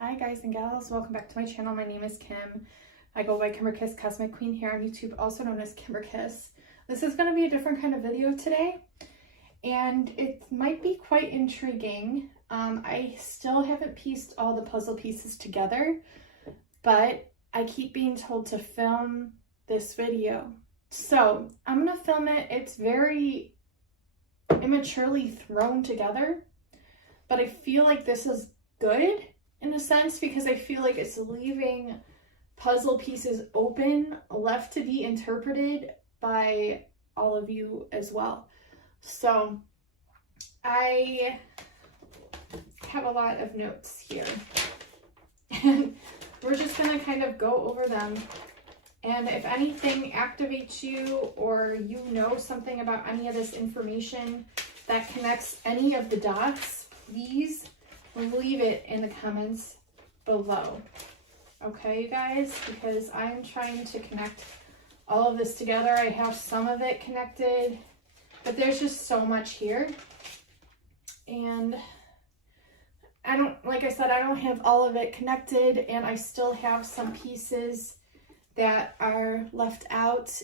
Hi guys and gals, welcome back to my channel. My name is Kim. I go by Kimberkiss Cosmic Queen here on YouTube, also known as Kimberkiss. This is going to be a different kind of video today, and it might be quite intriguing. I still haven't pieced all the puzzle pieces together, but I keep being told to film this video. So I'm going to film it. It's very immaturely thrown together, but I feel like this is good in a sense because I feel like it's leaving puzzle pieces open, left to be interpreted by all of you as well. So I have a lot of notes here and we're just going to kind of go over them, and if anything activates you or you know something about any of this information that connects any of the dots, please leave it in the comments below. Okay, you guys, because I'm trying to connect all of this together. I have some of it connected, but there's just so much here. And like I said, I don't have all of it connected, and I still have some pieces that are left out,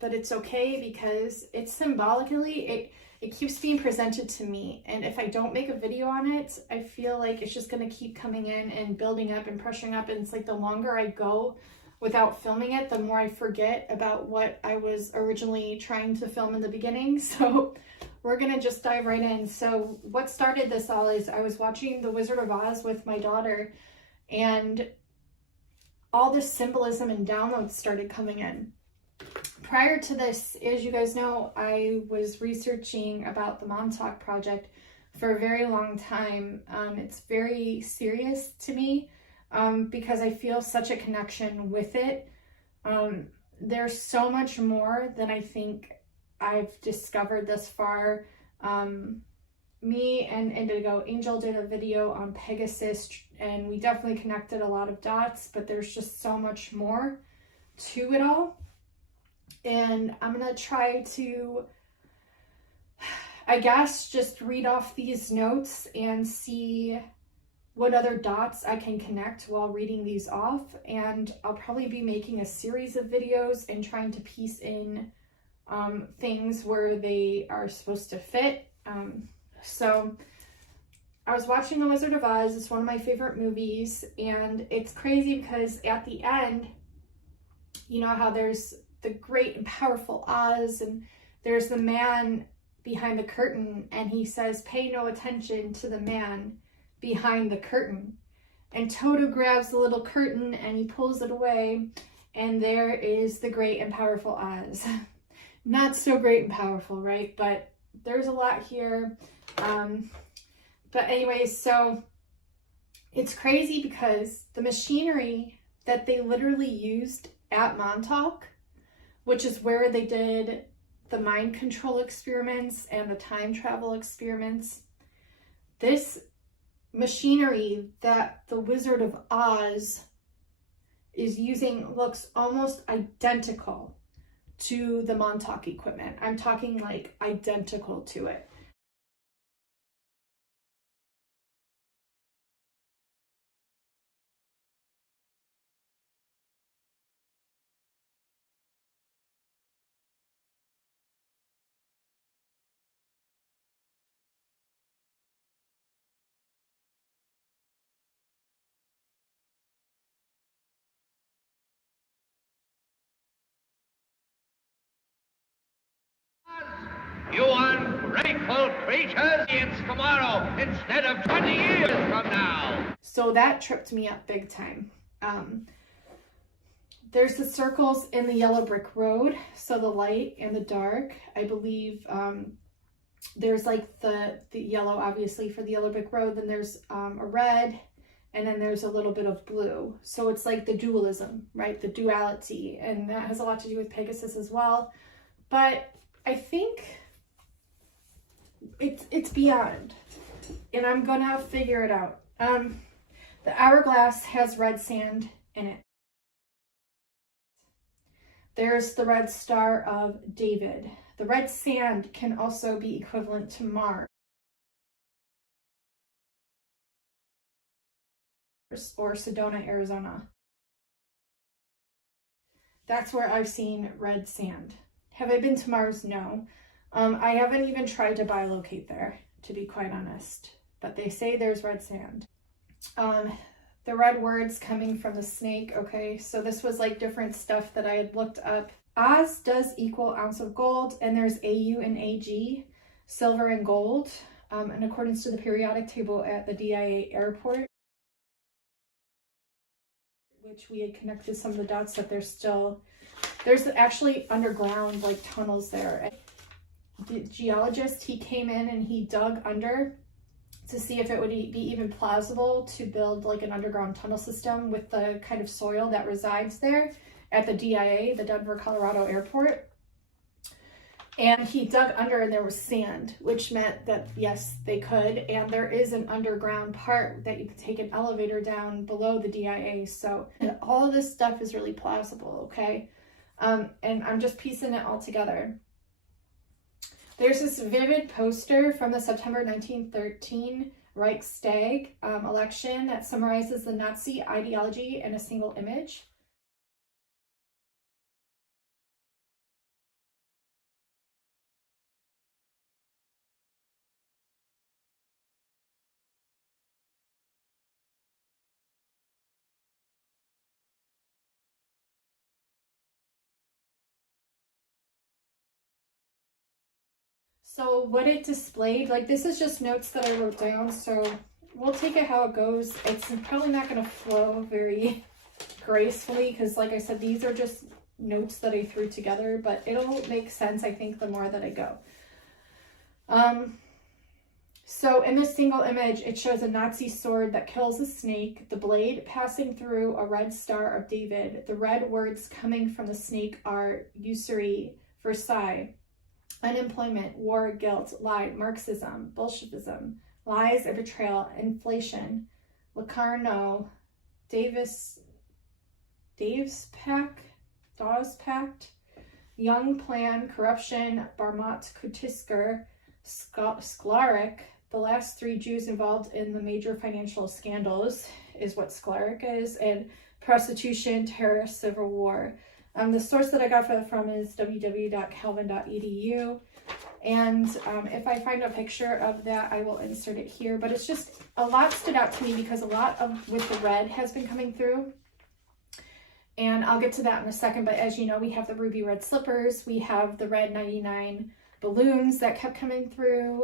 but it's okay because it's symbolically, it keeps being presented to me, and if I don't make a video on it, I feel like it's just going to keep coming in and building up and pressuring up, and it's like the longer I go without filming it, the more I forget about what I was originally trying to film in the beginning. So we're going to just dive right in. So what started this all is I was watching The Wizard of Oz with my daughter, and all this symbolism and downloads started coming in. Prior to this, as you guys know, I was researching about the Montauk project for a very long time. It's very serious to me because I feel such a connection with it. There's so much more than I think I've discovered thus far. Me and Indigo Angel did a video on Pegasus, and we definitely connected a lot of dots, but there's just so much more to it all. And I'm going to try to, I guess, just read off these notes and see what other dots I can connect while reading these off. And I'll probably be making a series of videos and trying to piece in things where they are supposed to fit. So I was watching The Wizard of Oz. It's one of my favorite movies, and it's crazy because at the end, you know how there's the great and powerful Oz, and there's the man behind the curtain, and he says, "Pay no attention to the man behind the curtain." And Toto grabs the little curtain and he pulls it away, and there is the great and powerful Oz. Not so great and powerful, right? But there's a lot here. But anyways, so it's crazy because the machinery that they literally used at Montauk, which is where they did the mind control experiments and the time travel experiments, this machinery that the Wizard of Oz is using looks almost identical to the Montauk equipment. I'm talking like identical to it. You ungrateful creatures! It's tomorrow instead of 20 years from now! So that tripped me up big time. There's the circles in the yellow brick road, so the light and the dark. I believe there's like the yellow, obviously, for the yellow brick road, then there's a red, and then there's a little bit of blue. So it's like the dualism, right? The duality, and that has a lot to do with Pegasus as well. But I think it's beyond, and I'm gonna figure it out. The hourglass has red sand in it. There's the red star of David. The red sand can also be equivalent to Mars. or Sedona, Arizona. That's where I've seen red sand. Have I been to Mars? No. I haven't even tried to bilocate there, to be quite honest. But they say there's red sand. The red words coming from the snake. Okay, so this was like different stuff that I had looked up. Oz does equal ounce of gold, and there's AU and AG, silver and gold, in accordance to the periodic table at the DIA airport, which we had connected some of the dots that there's actually underground like tunnels there. The geologist, he came in and he dug under to see if it would be even plausible to build like an underground tunnel system with the kind of soil that resides there at the DIA, the Denver, Colorado airport. And he dug under and there was sand, which meant that yes, they could. And there is an underground part that you could take an elevator down below the DIA. So all of this stuff is really plausible, okay? And I'm just piecing it all together. There's this vivid poster from the September 1913 Reichstag election that summarizes the Nazi ideology in a single image. So what it displayed, like this is just notes that I wrote down, so we'll take it how it goes. It's probably not going to flow very gracefully because like I said, these are just notes that I threw together, but it'll make sense, I think, the more that I go. So in this single image, it shows a Nazi sword that kills a snake, the blade passing through a red Star of David. The red words coming from the snake are usury, Versailles, unemployment, war, guilt, lie, Marxism, Bolshevism, lies and betrayal, inflation, Locarno, Dave's Pact, Young Plan, corruption, Barmat, Kutisker, Sklaric. The last three Jews involved in the major financial scandals is what Sklaric is, and prostitution, terror, civil war. The source that I got from is www.calvin.edu. And if I find a picture of that, I will insert it here. But it's just, a lot stood out to me because a lot of with the red has been coming through. And I'll get to that in a second. But as you know, we have the ruby red slippers. We have the red 99 balloons that kept coming through.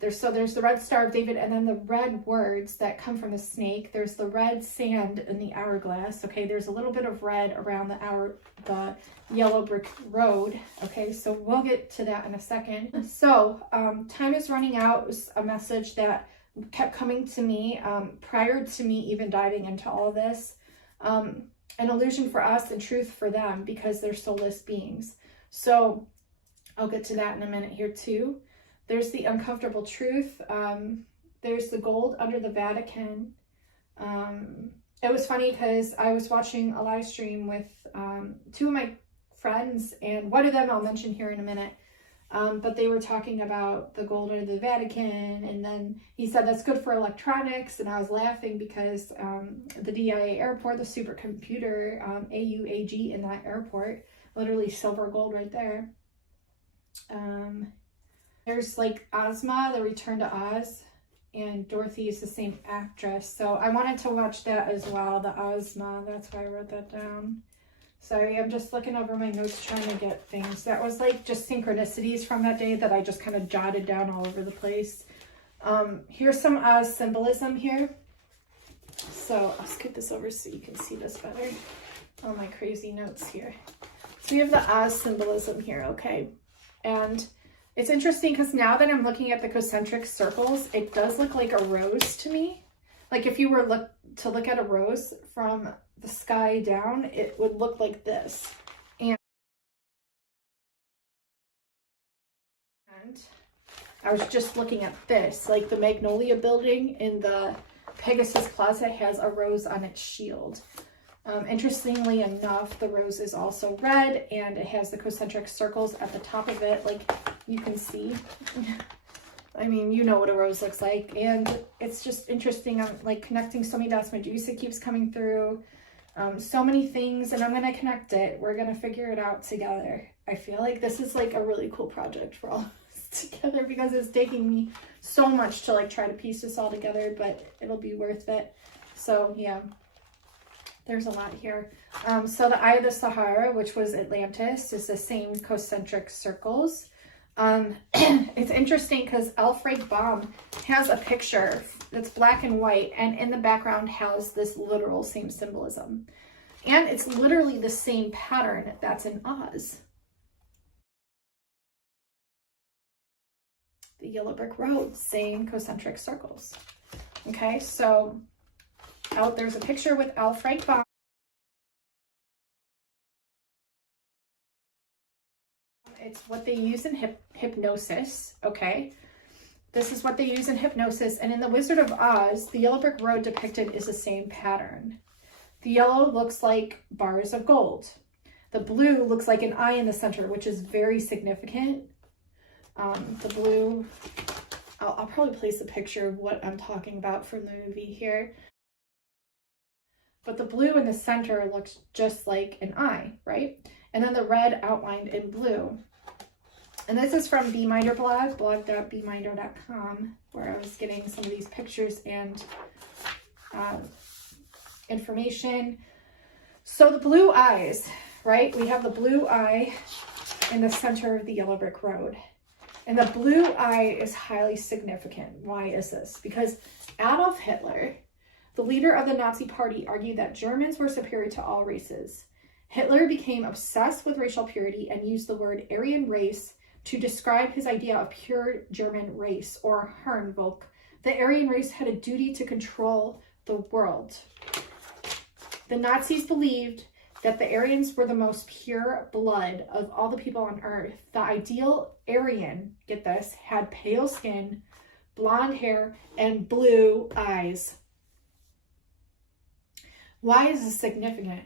There's the red Star of David, and then the red words that come from the snake. There's the red sand in the hourglass. Okay, there's a little bit of red around the yellow brick road. Okay, so we'll get to that in a second. So time is running out was a message that kept coming to me prior to me even diving into all this. An illusion for us and truth for them because they're soulless beings. So I'll get to that in a minute here too. There's the uncomfortable truth. There's the gold under the Vatican. It was funny because I was watching a live stream with two of my friends, and one of them I'll mention here in a minute. But they were talking about the gold under the Vatican, and then he said that's good for electronics, and I was laughing because the DIA airport, the supercomputer, AUAG in that airport, literally silver gold right there. There's like Ozma, the Return to Oz, and Dorothy is the same actress. So I wanted to watch that as well, the Ozma. That's why I wrote that down. Sorry, I'm just looking over my notes trying to get things. That was like just synchronicities from that day that I just kind of jotted down all over the place. Here's some Oz symbolism here. So I'll skip this over so you can see this better. All my crazy notes here. So we have the Oz symbolism here, okay? And it's interesting because now that I'm looking at the concentric circles, it does look like a rose to me. Like if you were to look at a rose from the sky down, it would look like this. And I was just looking at this, like the Magnolia building in the Pegasus Plaza has a rose on its shield. Interestingly enough, the rose is also red and it has the concentric circles at the top of it, like you can see. I mean, you know what a rose looks like. And it's just interesting. I'm like connecting so many dots. Medusa keeps coming through. So many things, and I'm going to connect it. We're going to figure it out together. I feel like this is like a really cool project for all of us together, because it's taking me so much to like try to piece this all together, but it'll be worth it. So yeah, there's a lot here. So the Eye of the Sahara, which was Atlantis, is the same concentric circles. It's interesting because Alfred Baum has a picture that's black and white, and in the background has this literal same symbolism. And it's literally the same pattern that's in Oz. The Yellow Brick Road, same concentric circles. Okay, so there's a picture with Alfred Baum. It's what they use in hypnosis, okay? This is what they use in hypnosis. And in The Wizard of Oz, the Yellow Brick Road depicted is the same pattern. The yellow looks like bars of gold. The blue looks like an eye in the center, which is very significant. The blue, I'll probably place a picture of what I'm talking about from the movie here. But the blue in the center looks just like an eye, right? And then the red outlined in blue. And this is from Bminder blog, blog.bminder.com, where I was getting some of these pictures and information. So the blue eyes, right? We have the blue eye in the center of the Yellow Brick Road. And the blue eye is highly significant. Why is this? Because Adolf Hitler, the leader of the Nazi Party, argued that Germans were superior to all races. Hitler became obsessed with racial purity and used the word Aryan race to describe his idea of pure German race, or Herrenvolk. The Aryan race had a duty to control the world. The Nazis believed that the Aryans were the most pure blood of all the people on Earth. The ideal Aryan, get this, had pale skin, blonde hair, and blue eyes. Why is this significant?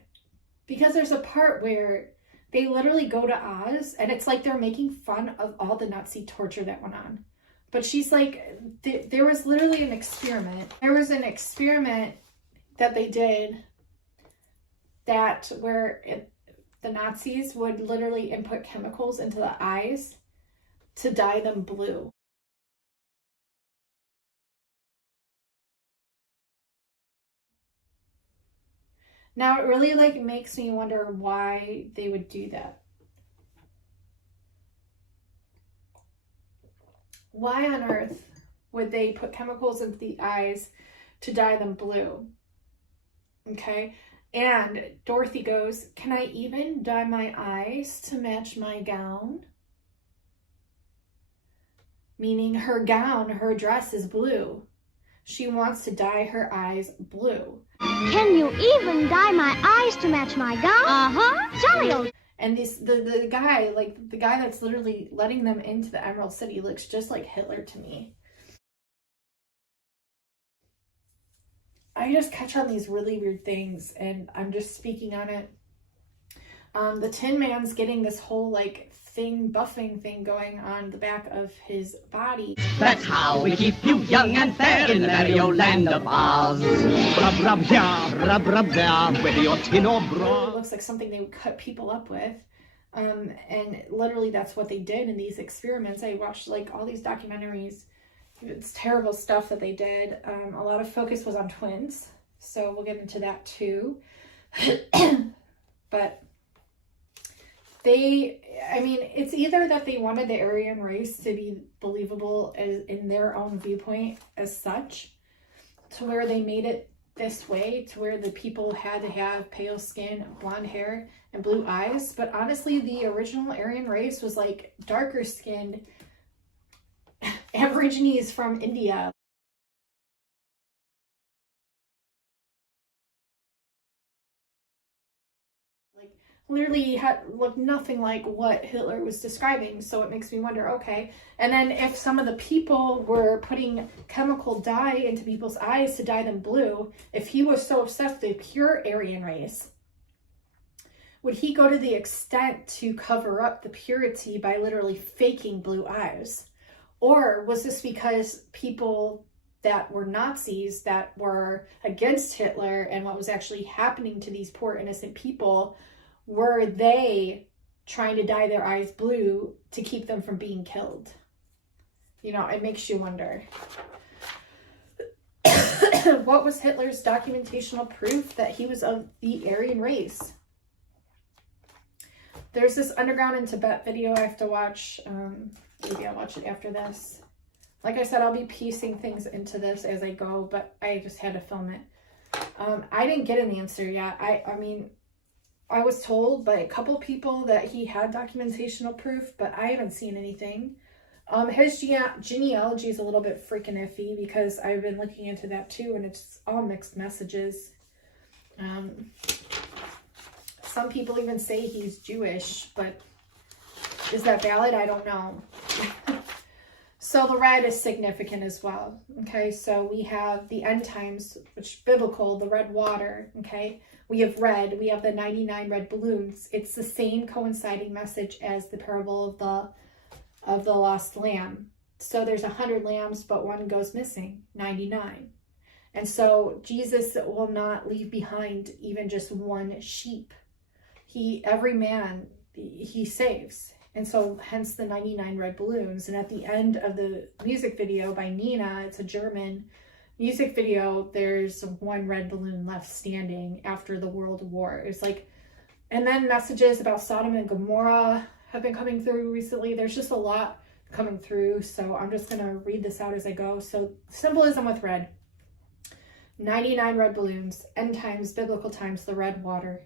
Because there's a part where they literally go to Oz, and it's like they're making fun of all the Nazi torture that went on. But she's like, there was literally an experiment. There was an experiment that they did where the Nazis would literally input chemicals into the eyes to dye them blue. Now, it really like makes me wonder why they would do that. Why on earth would they put chemicals into the eyes to dye them blue? Okay. And Dorothy goes, "Can I even dye my eyes to match my gown?" Meaning her gown, her dress is blue. She wants to dye her eyes blue. Can you even dye my eyes to match my gown? Uh-huh. Jolly old. And the guy, like the guy that's literally letting them into the Emerald City, looks just like Hitler to me. I just catch on these really weird things, and I'm just speaking on it. The Tin Man's getting this whole like buffing thing going on the back of his body. That's how we keep you young and fair in the merry old land of Oz. Rub, rub, yeah, rub, rub, there, with your tin or bra. It looks like something they would cut people up with. And literally that's what they did in these experiments. I watched like all these documentaries. It's terrible stuff that they did. A lot of focus was on twins. So we'll get into that too. But it's either that they wanted the Aryan race to be believable as in their own viewpoint as such, to where they made it this way, to where the people had to have pale skin, blonde hair, and blue eyes. But honestly, the original Aryan race was like darker skinned Aborigines from India. Clearly looked nothing like what Hitler was describing, so it makes me wonder, okay. And then if some of the people were putting chemical dye into people's eyes to dye them blue, if he was so obsessed with the pure Aryan race, would he go to the extent to cover up the purity by literally faking blue eyes? Or was this because people that were Nazis, that were against Hitler and what was actually happening to these poor innocent people, were they trying to dye their eyes blue to keep them from being killed? You know, it makes you wonder. What was Hitler's documentational proof that he was of the Aryan race? There's this Underground in Tibet video I have to watch. Maybe I'll watch it after this. Like I said, I'll be piecing things into this as I go, but I just had to film it. I didn't get an answer yet. I mean, I was told by a couple people that he had documentational proof, but I haven't seen anything. His genealogy is a little bit freaking iffy because I've been looking into that too, and it's all mixed messages. Some people even say he's Jewish, but is that valid? I don't know. So the red is significant as well. Okay, so we have the end times, which biblical, the red water. Okay, we have red. We have the 99 red balloons. It's the same coinciding message as the parable of the lost lamb. So there's 100 lambs, but one goes missing, 99. And so Jesus will not leave behind even just one sheep. Every man he saves. And so hence the 99 red balloons. And at the end of the music video by Nina, it's a German music video, there's one red balloon left standing after the World War. It's like, and then messages about Sodom and Gomorrah have been coming through recently. There's just a lot coming through. So I'm just going to read this out as I go. So symbolism with red. 99 red balloons, end times, biblical times, the red water,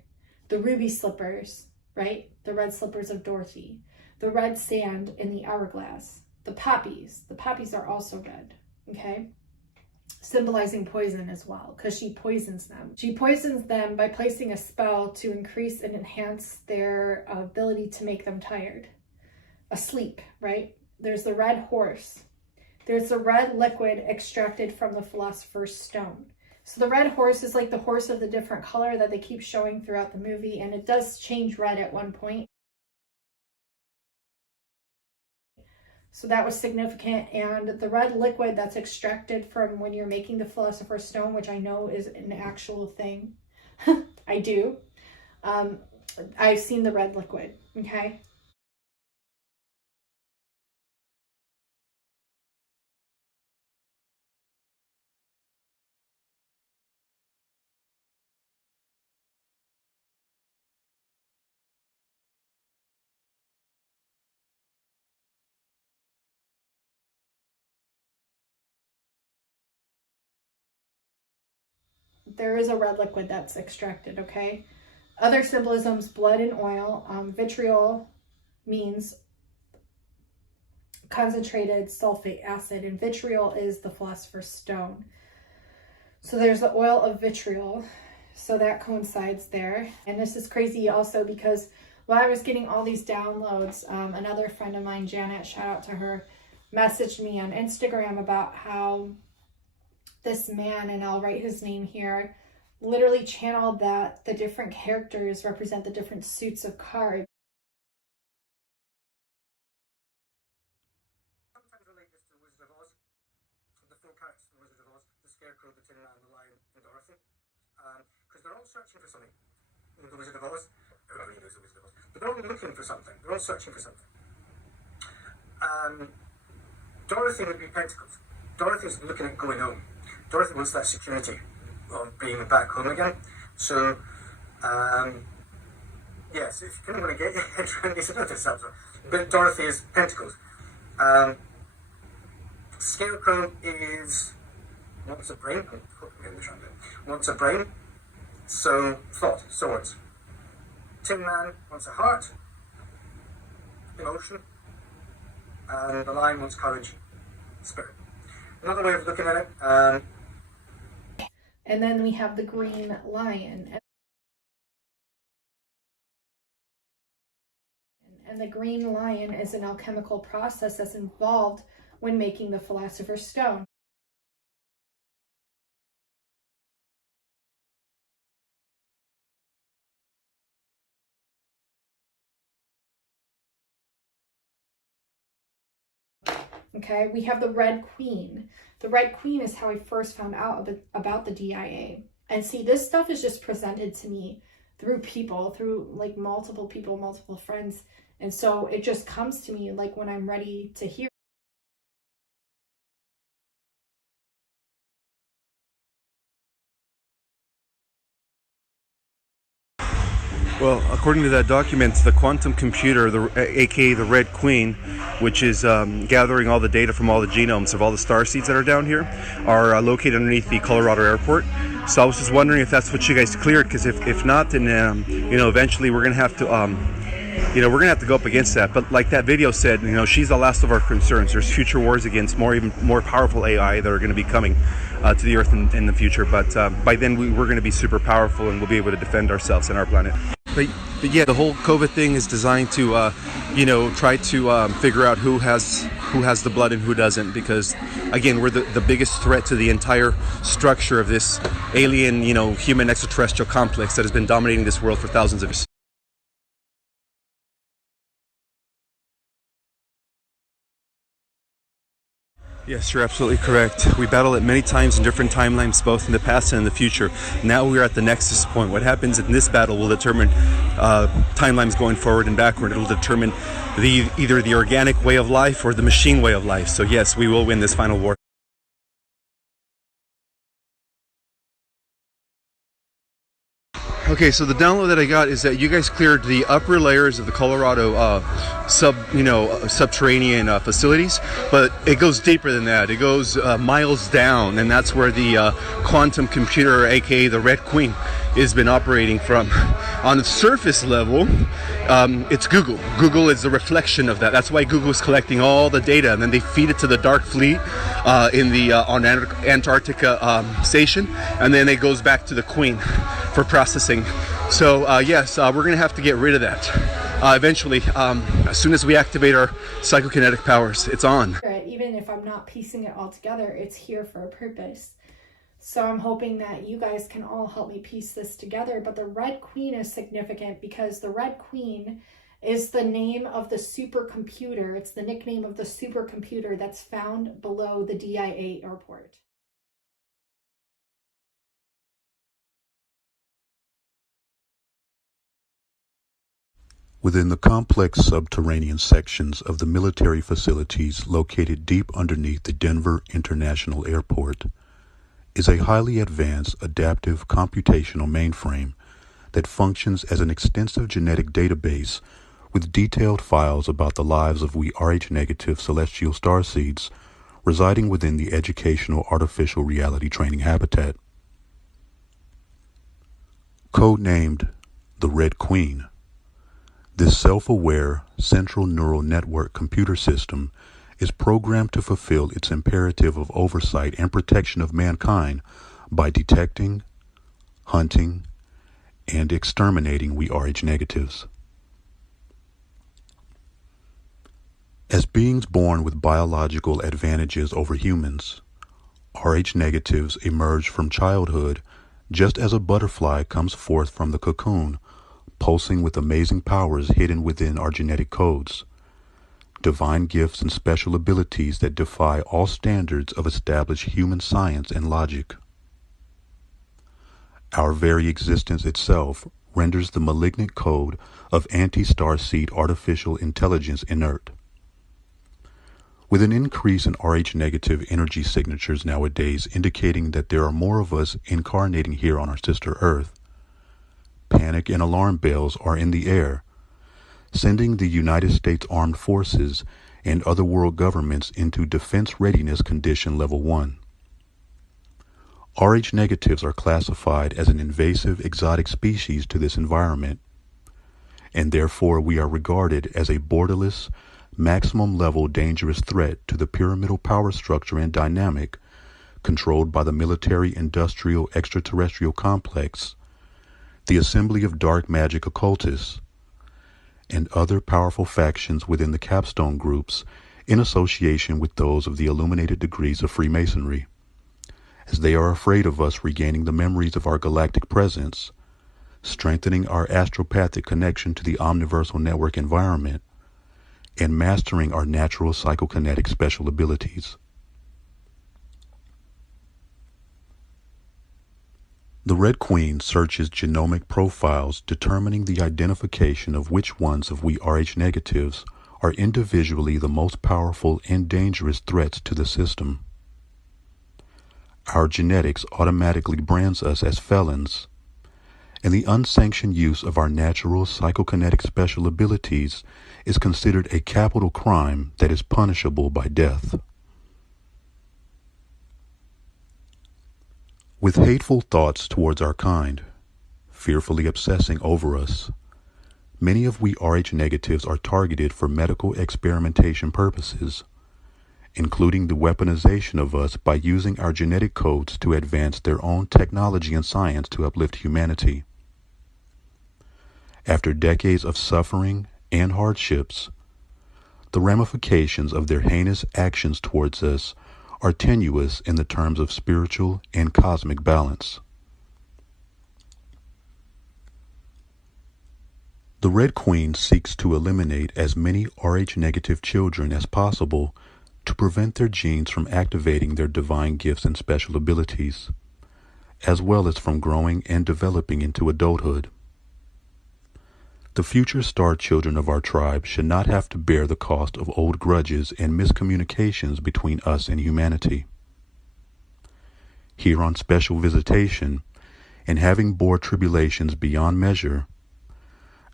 the ruby slippers, right? The red slippers of Dorothy, the red sand in the hourglass, the poppies. The poppies are also red, okay? Symbolizing poison as well, because she poisons them. She poisons them by placing a spell to increase and enhance their ability to make them tired. Asleep, right? There's the red horse. There's the red liquid extracted from the Philosopher's Stone. So the red horse is like the horse of the different color that they keep showing throughout the movie, and it does change red at one point. So that was significant. And the red liquid that's extracted from when you're making the Philosopher's Stone, which I know is an actual thing. I do. I've seen the red liquid, okay? There is a red liquid that's extracted, okay? Other symbolisms, blood and oil. Vitriol means concentrated sulfate acid, and vitriol is the Philosopher's Stone. So there's the oil of vitriol, so that coincides there. And this is crazy also because while I was getting all these downloads, another friend of mine, Janet, shout out to her, messaged me on Instagram about how this man, and I'll write his name here, literally channeled that the different characters represent the different suits of cards. Sometimes relate this to Wizard of Oz, the four characters from Wizard of Oz, the Scarecrow, the Tin Man, the Lion, and Dorothy, because they're all searching for something. In the Wizard of Oz, everybody knows the Wizard of Oz, but they're all looking for something. They're all searching for something. Dorothy would be Pentacles. Dorothy's looking at going home. Dorothy wants that security of being back home again. So, yes, if you kind of want to get your head around this, I don't know if it sounds right, but Dorothy is Pentacles. Scarecrow is wants a brain. Wants a brain. So thought, swords. Tin Man wants a heart, emotion, and the Lion wants courage, spirit. Another way of looking at it. And then we have the green lion. And the green lion is an alchemical process that's involved when making the Philosopher's Stone. Okay, we have the Red Queen. The Red Queen is how I first found out about the DIA. And see, this stuff is just presented to me through people, through like multiple people, multiple friends. And so it just comes to me like when I'm ready to hear. Well, according to that document, the quantum computer, aka the Red Queen, which is gathering all the data from all the genomes of all the star seeds that are down here, are located underneath the Colorado airport. So I was just wondering if that's what you guys cleared, because if not, then eventually we're gonna have to we're gonna have to go up against that. But like that video said, she's the last of our concerns. There's future wars against even more powerful AI that are going to be coming to the Earth in the future. But by then we're going to be super powerful and we'll be able to defend ourselves and our planet. But yeah, the whole COVID thing is designed to try to figure out who has the blood and who doesn't, because again, we're the biggest threat to the entire structure of this alien human extraterrestrial complex that has been dominating this world for thousands of years. Yes, you're absolutely correct. We battle it many times in different timelines, both in the past and in the future. Now we're at the nexus point. What happens in this battle will determine timelines going forward and backward. It'll determine either the organic way of life or the machine way of life. So yes, we will win this final war. Okay, so the download that I got is that you guys cleared the upper layers of the Colorado subterranean facilities, but it goes deeper than that. It goes miles down, and that's where the quantum computer, aka the Red Queen, has been operating from. On the surface level, it's Google. Google is the reflection of that. That's why Google is collecting all the data, and then they feed it to the Dark Fleet in the on Antarctica station, and then it goes back to the Queen for processing. So yes, we're gonna have to get rid of that eventually. As soon as we activate our psychokinetic powers, it's on. Even if I'm not piecing it all together, it's here for a purpose. So I'm hoping that you guys can all help me piece this together. But the Red Queen is significant because the Red Queen is the name of the supercomputer. It's the nickname of the supercomputer that's found below the DIA airport. Within the complex subterranean sections of the military facilities located deep underneath the Denver International Airport is a highly advanced adaptive computational mainframe that functions as an extensive genetic database with detailed files about the lives of we Rh-negative celestial starseeds residing within the educational artificial reality training habitat. Codenamed the Red Queen, this self-aware central neural network computer system is programmed to fulfill its imperative of oversight and protection of mankind by detecting, hunting, and exterminating we Rh-negatives. As beings born with biological advantages over humans, Rh-negatives emerge from childhood just as a butterfly comes forth from the cocoon, pulsing with amazing powers hidden within our genetic codes, divine gifts and special abilities that defy all standards of established human science and logic. Our very existence itself renders the malignant code of anti-starseed artificial intelligence inert. With an increase in Rh-negative energy signatures nowadays indicating that there are more of us incarnating here on our sister Earth, panic and alarm bells are in the air, sending the United States Armed Forces and other world governments into defense readiness condition level 1. Rh-negatives are classified as an invasive exotic species to this environment, and therefore we are regarded as a borderless, maximum level dangerous threat to the pyramidal power structure and dynamic controlled by the military-industrial extraterrestrial complex, the assembly of dark magic occultists, and other powerful factions within the capstone groups in association with those of the illuminated degrees of Freemasonry, as they are afraid of us regaining the memories of our galactic presence, strengthening our astropathic connection to the omniversal network environment, and mastering our natural psychokinetic special abilities. The Red Queen searches genomic profiles, determining the identification of which ones of we Rh negatives are individually the most powerful and dangerous threats to the system. Our genetics automatically brands us as felons, and the unsanctioned use of our natural psychokinetic special abilities is considered a capital crime that is punishable by death. With hateful thoughts towards our kind, fearfully obsessing over us, many of we Rh negatives are targeted for medical experimentation purposes, including the weaponization of us by using our genetic codes to advance their own technology and science to uplift humanity. After decades of suffering and hardships, the ramifications of their heinous actions towards us are tenuous in the terms of spiritual and cosmic balance. The Red Queen seeks to eliminate as many Rh negative children as possible to prevent their genes from activating their divine gifts and special abilities, as well as from growing and developing into adulthood. The future star children of our tribe should not have to bear the cost of old grudges and miscommunications between us and humanity. Here on special visitation, and having bore tribulations beyond measure,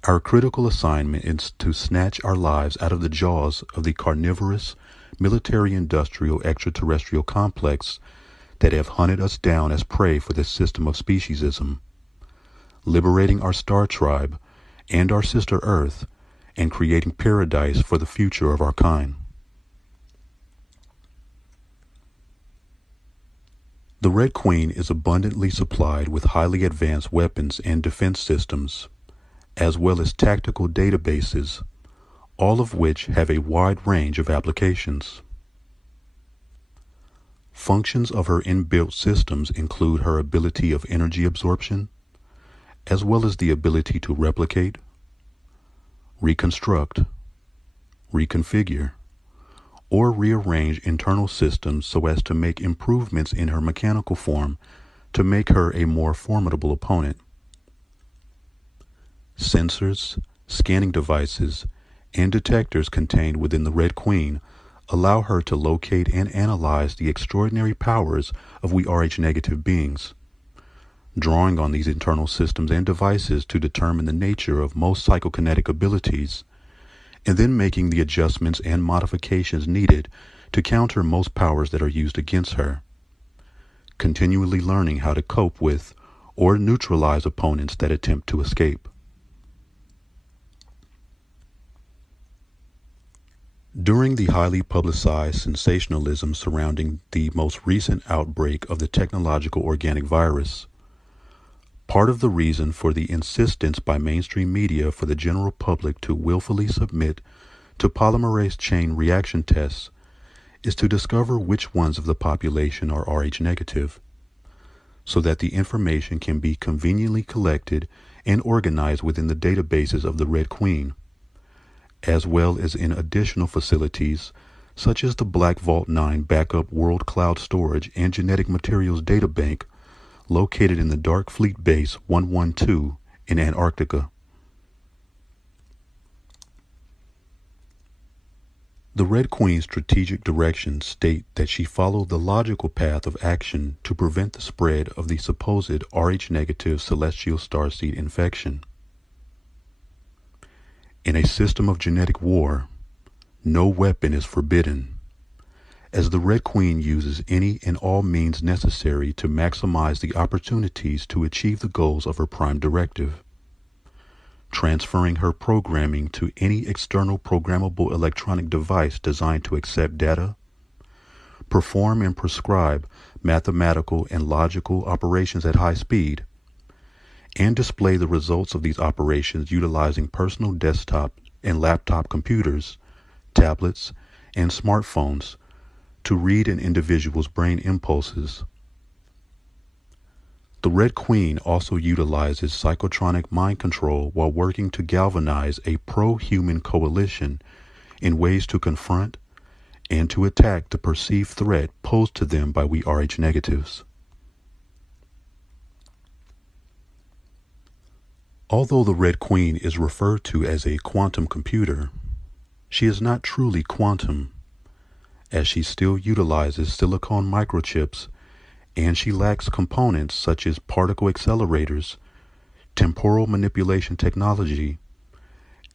our critical assignment is to snatch our lives out of the jaws of the carnivorous, military-industrial extraterrestrial complex that have hunted us down as prey for this system of speciesism, liberating our star tribe and our sister Earth, and creating paradise for the future of our kind. The Red Queen is abundantly supplied with highly advanced weapons and defense systems, as well as tactical databases, all of which have a wide range of applications. Functions of her inbuilt systems include her ability of energy absorption, as well as the ability to replicate, reconstruct, reconfigure, or rearrange internal systems so as to make improvements in her mechanical form to make her a more formidable opponent. Sensors, scanning devices, and detectors contained within the Red Queen allow her to locate and analyze the extraordinary powers of we Rh negative beings, drawing on these internal systems and devices to determine the nature of most psychokinetic abilities, and then making the adjustments and modifications needed to counter most powers that are used against her, continually learning how to cope with or neutralize opponents that attempt to escape. During the highly publicized sensationalism surrounding the most recent outbreak of the technological organic virus, part of the reason for the insistence by mainstream media for the general public to willfully submit to polymerase chain reaction tests is to discover which ones of the population are Rh negative, so that the information can be conveniently collected and organized within the databases of the Red Queen, as well as in additional facilities such as the Black Vault 9 Backup World Cloud Storage and Genetic Materials Databank located in the Dark Fleet Base 112 in Antarctica. The Red Queen's strategic directions state that she followed the logical path of action to prevent the spread of the supposed Rh negative celestial starseed infection. In a system of genetic war, no weapon is forbidden, as the Red Queen uses any and all means necessary to maximize the opportunities to achieve the goals of her prime directive, transferring her programming to any external programmable electronic device designed to accept data, perform and prescribe mathematical and logical operations at high speed, and display the results of these operations utilizing personal desktop and laptop computers, tablets, and smartphones to read an individual's brain impulses. The Red Queen also utilizes psychotronic mind control while working to galvanize a pro-human coalition in ways to confront and to attack the perceived threat posed to them by we Rh negatives. Although the Red Queen is referred to as a quantum computer, she is not truly quantum, as she still utilizes silicon microchips, and she lacks components such as particle accelerators, temporal manipulation technology,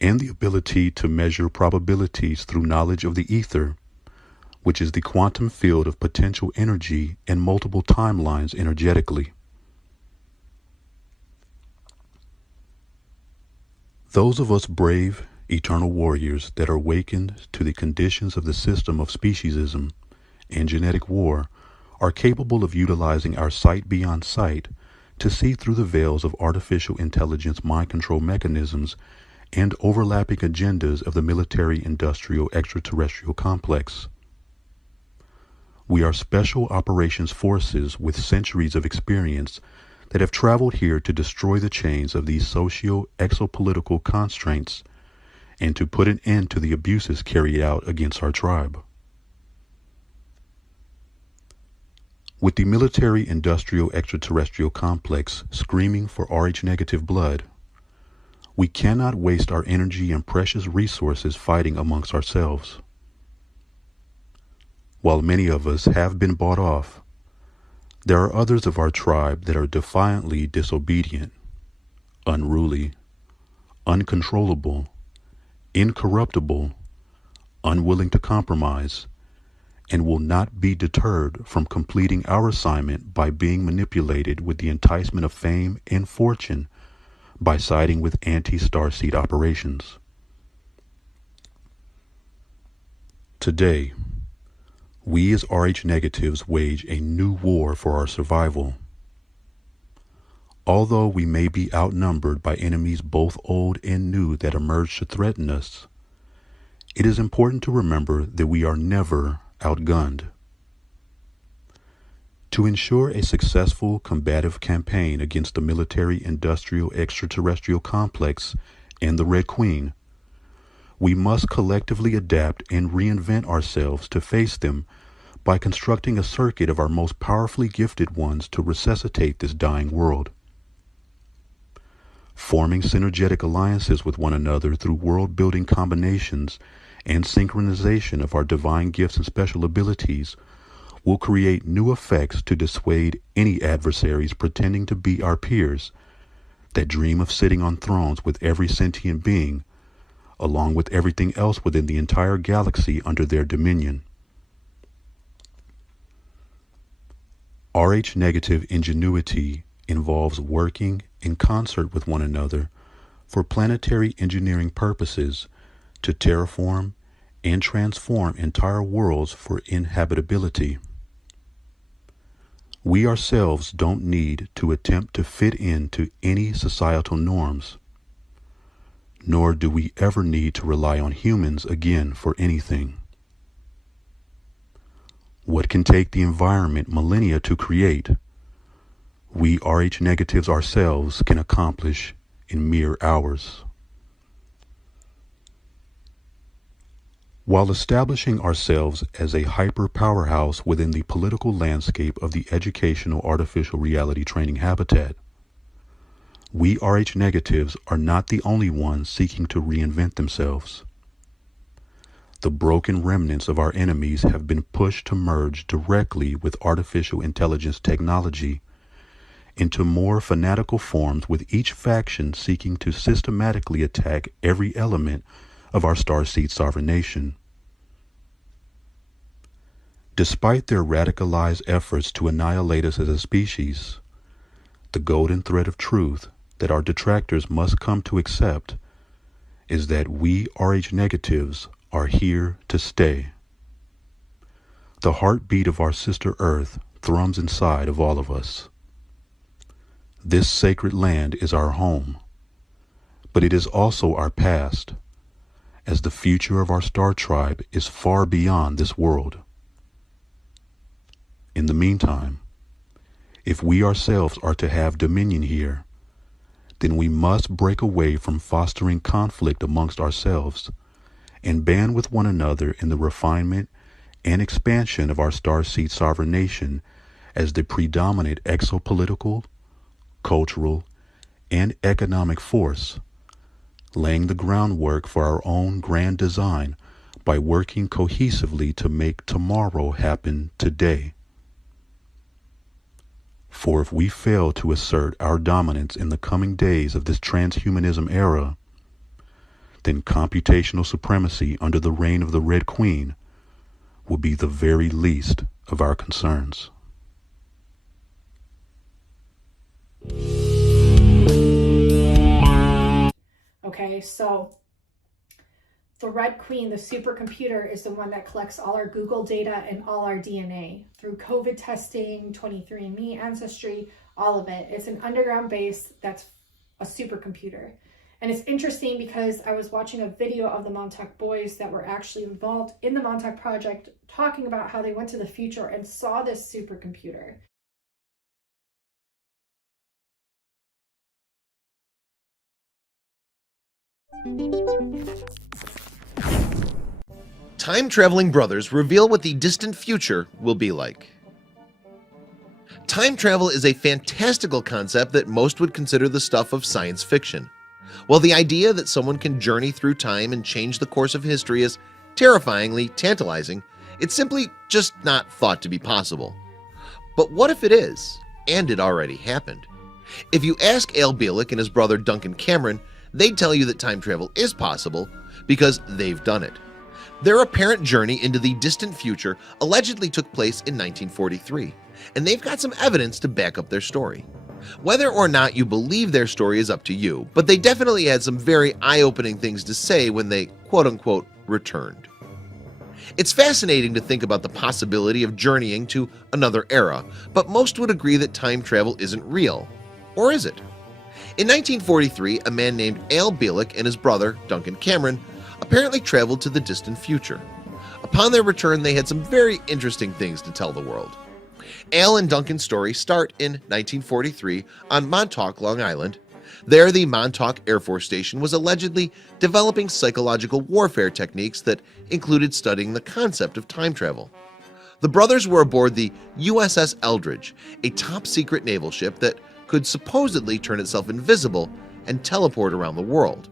and the ability to measure probabilities through knowledge of the ether, which is the quantum field of potential energy and multiple timelines energetically. Those of us brave, eternal warriors that are awakened to the conditions of the system of speciesism and genetic war are capable of utilizing our sight beyond sight to see through the veils of artificial intelligence mind control mechanisms and overlapping agendas of the military-industrial extraterrestrial complex. We are special operations forces with centuries of experience that have traveled here to destroy the chains of these socio-exopolitical constraints and to put an end to the abuses carried out against our tribe. With the military-industrial extraterrestrial complex screaming for Rh negative blood, we cannot waste our energy and precious resources fighting amongst ourselves. While many of us have been bought off, there are others of our tribe that are defiantly disobedient, unruly, uncontrollable, incorruptible, unwilling to compromise, and will not be deterred from completing our assignment by being manipulated with the enticement of fame and fortune by siding with anti-starseed operations. Today, we as Rh negatives wage a new war for our survival. Although we may be outnumbered by enemies both old and new that emerge to threaten us, it is important to remember that we are never outgunned. To ensure a successful combative campaign against the military-industrial extraterrestrial complex and the Red Queen, we must collectively adapt and reinvent ourselves to face them by constructing a circuit of our most powerfully gifted ones to resuscitate this dying world. Forming synergetic alliances with one another through world-building combinations and synchronization of our divine gifts and special abilities will create new effects to dissuade any adversaries pretending to be our peers that dream of sitting on thrones with every sentient being, along with everything else within the entire galaxy under their dominion. Rh negative ingenuity involves working in concert with one another for planetary engineering purposes to terraform and transform entire worlds for inhabitability. We ourselves don't need to attempt to fit into any societal norms, nor do we ever need to rely on humans again for anything. What can take the environment millennia to create, we Rh negatives ourselves can accomplish in mere hours. While establishing ourselves as a hyper powerhouse within the political landscape of the educational artificial reality training habitat, we Rh negatives are not the only ones seeking to reinvent themselves. The broken remnants of our enemies have been pushed to merge directly with artificial intelligence technology into more fanatical forms, with each faction seeking to systematically attack every element of our starseed sovereign nation. Despite their radicalized efforts to annihilate us as a species, the golden thread of truth that our detractors must come to accept is that we Rh negatives are here to stay. The heartbeat of our sister Earth thrums inside of all of us. This sacred land is our home, but it is also our past, as the future of our star tribe is far beyond this world. In the meantime, if we ourselves are to have dominion here, then we must break away from fostering conflict amongst ourselves and band with one another in the refinement and expansion of our starseed sovereign nation as the predominant exopolitical, cultural, and economic force, laying the groundwork for our own grand design by working cohesively to make tomorrow happen today. For if we fail to assert our dominance in the coming days of this transhumanism era, then computational supremacy under the reign of the Red Queen will be the very least of our concerns. Okay, so the Red Queen, the supercomputer, is the one that collects all our Google data and all our DNA through COVID testing, 23andMe, Ancestry, all of it. It's an underground base that's a supercomputer. And it's interesting because I was watching a video of the Montauk boys that were actually involved in the Montauk project talking about how they went to the future and saw this supercomputer. Time-traveling brothers reveal what the distant future will be like. Time travel is a fantastical concept that most would consider the stuff of science fiction. While the idea that someone can journey through time and change the course of history is terrifyingly tantalizing, it's simply just not thought to be possible. But what if it is, and it already happened? If you ask Al Bielek and his brother Duncan Cameron, they'd tell you that time travel is possible because they've done it. Their apparent journey into the distant future allegedly took place in 1943, and they've got some evidence to back up their story. Whether or not you believe their story is up to you, but they definitely had some very eye-opening things to say when they quote-unquote returned. It's fascinating to think about the possibility of journeying to another era, but most would agree that time travel isn't real. Or is it? In 1943, a man named Al Bielek and his brother, Duncan Cameron, apparently traveled to the distant future. Upon their return, they had some very interesting things to tell the world. Al and Duncan's story start in 1943 on Montauk, Long Island. There, the Montauk Air Force Station was allegedly developing psychological warfare techniques that included studying the concept of time travel. The brothers were aboard the USS Eldridge, a top-secret naval ship that could supposedly turn itself invisible and teleport around the world.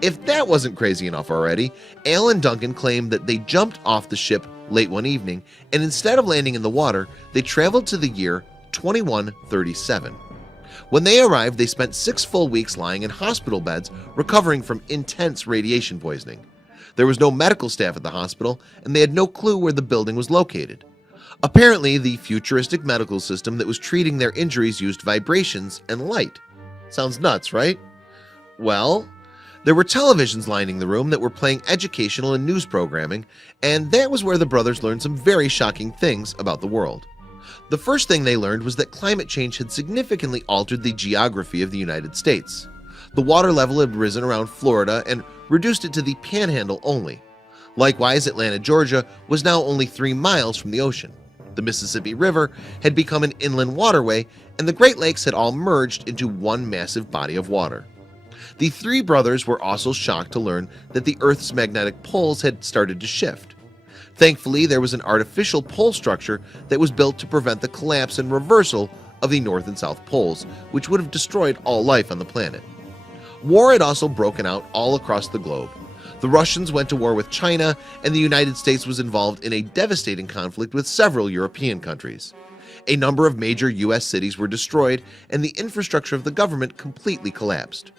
If that wasn't crazy enough already, Al and Duncan claimed that they jumped off the ship late one evening, and instead of landing in the water, they traveled to the year 2137. When they arrived, they spent 6 full weeks lying in hospital beds recovering from intense radiation poisoning. There was no medical staff at the hospital, and they had no clue where the building was located. Apparently, the futuristic medical system that was treating their injuries used vibrations and light. Sounds nuts, right? Well, there were televisions lining the room that were playing educational and news programming, and that was where the brothers learned some very shocking things about the world. The first thing they learned was that climate change had significantly altered the geography of the United States. The water level had risen around Florida and reduced it to the panhandle only. Likewise, Atlanta, Georgia was now only 3 miles from the ocean. The Mississippi River had become an inland waterway, and the Great Lakes had all merged into one massive body of water. The 3 brothers were also shocked to learn that the Earth's magnetic poles had started to shift. Thankfully, there was an artificial pole structure that was built to prevent the collapse and reversal of the North and South poles, which would have destroyed all life on the planet. War had also broken out all across the globe. The Russians went to war with China, and the United States was involved in a devastating conflict with several European countries. A number of major US cities were destroyed, and the infrastructure of the government completely collapsed.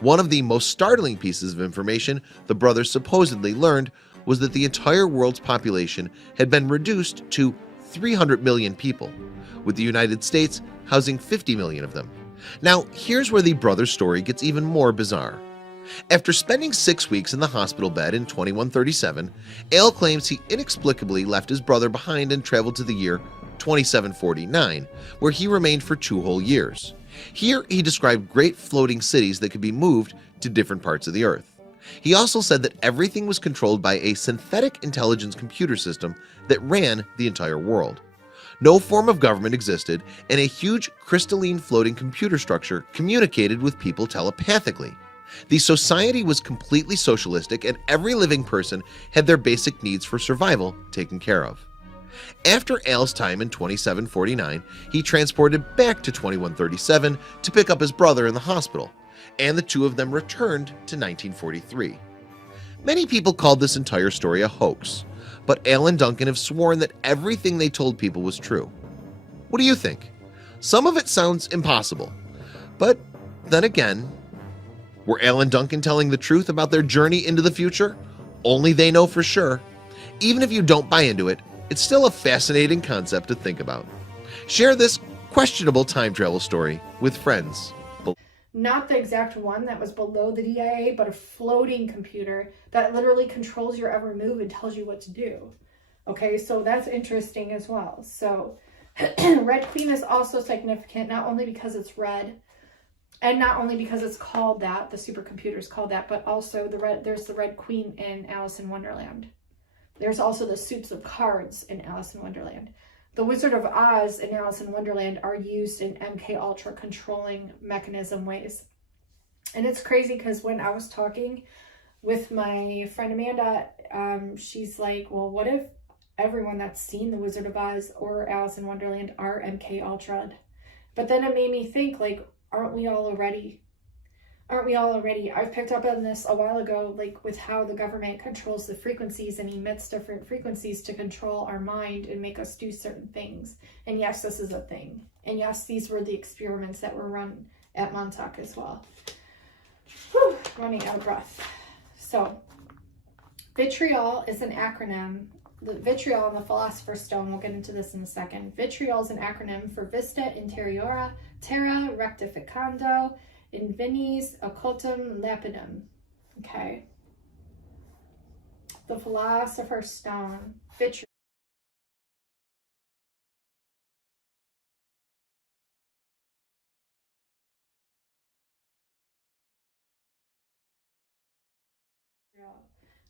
One of the most startling pieces of information the brothers supposedly learned was that the entire world's population had been reduced to 300 million people, with the United States housing 50 million of them. Now, here's where the brothers' story gets even more bizarre. After spending 6 weeks in the hospital bed in 2137, Al claims he inexplicably left his brother behind and traveled to the year 2749, where he remained for 2 whole years. Here, he described great floating cities that could be moved to different parts of the Earth. He also said that everything was controlled by a synthetic intelligence computer system that ran the entire world. No form of government existed, and a huge crystalline floating computer structure communicated with people telepathically. The society was completely socialistic, and every living person had their basic needs for survival taken care of. After Al's time in 2749, he transported back to 2137 to pick up his brother in the hospital, and the two of them returned to 1943. Many people called this entire story a hoax, but Al and Duncan have sworn that everything they told people was true. What do you think? Some of it sounds impossible, but then again, were Al and Duncan telling the truth about their journey into the future? Only they know for sure. Even if you don't buy into it, it's still a fascinating concept to think about. Share this questionable time travel story with friends. Not the exact one that was below the DIA, but a floating computer that literally controls your every move and tells you what to do. Okay, so that's interesting as well. So Red Queen is also significant, not only because it's red, and not only because it's called that, the supercomputer is called that, but also there's the Red Queen in Alice in Wonderland. There's also the suits of cards in Alice in Wonderland. The Wizard of Oz and Alice in Wonderland are used in MK Ultra controlling mechanism ways. And it's crazy because when I was talking with my friend Amanda, she's like, well, what if everyone that's seen the Wizard of Oz or Alice in Wonderland are MK Ultra? But then it made me think, like, aren't we all already? I've picked up on this a while ago, like with how the government controls the frequencies and emits different frequencies to control our mind and make us do certain things. And yes, this is a thing. And yes, these were the experiments that were run at Montauk as well. Whew, running out of breath. So, vitriol is an acronym. The vitriol and the Philosopher's Stone, we'll get into this in a second. Vitriol is an acronym for Vista Interiora Terra Rectificando Invinis Occultum Lapidum. Okay. The Philosopher's Stone. Vitriol.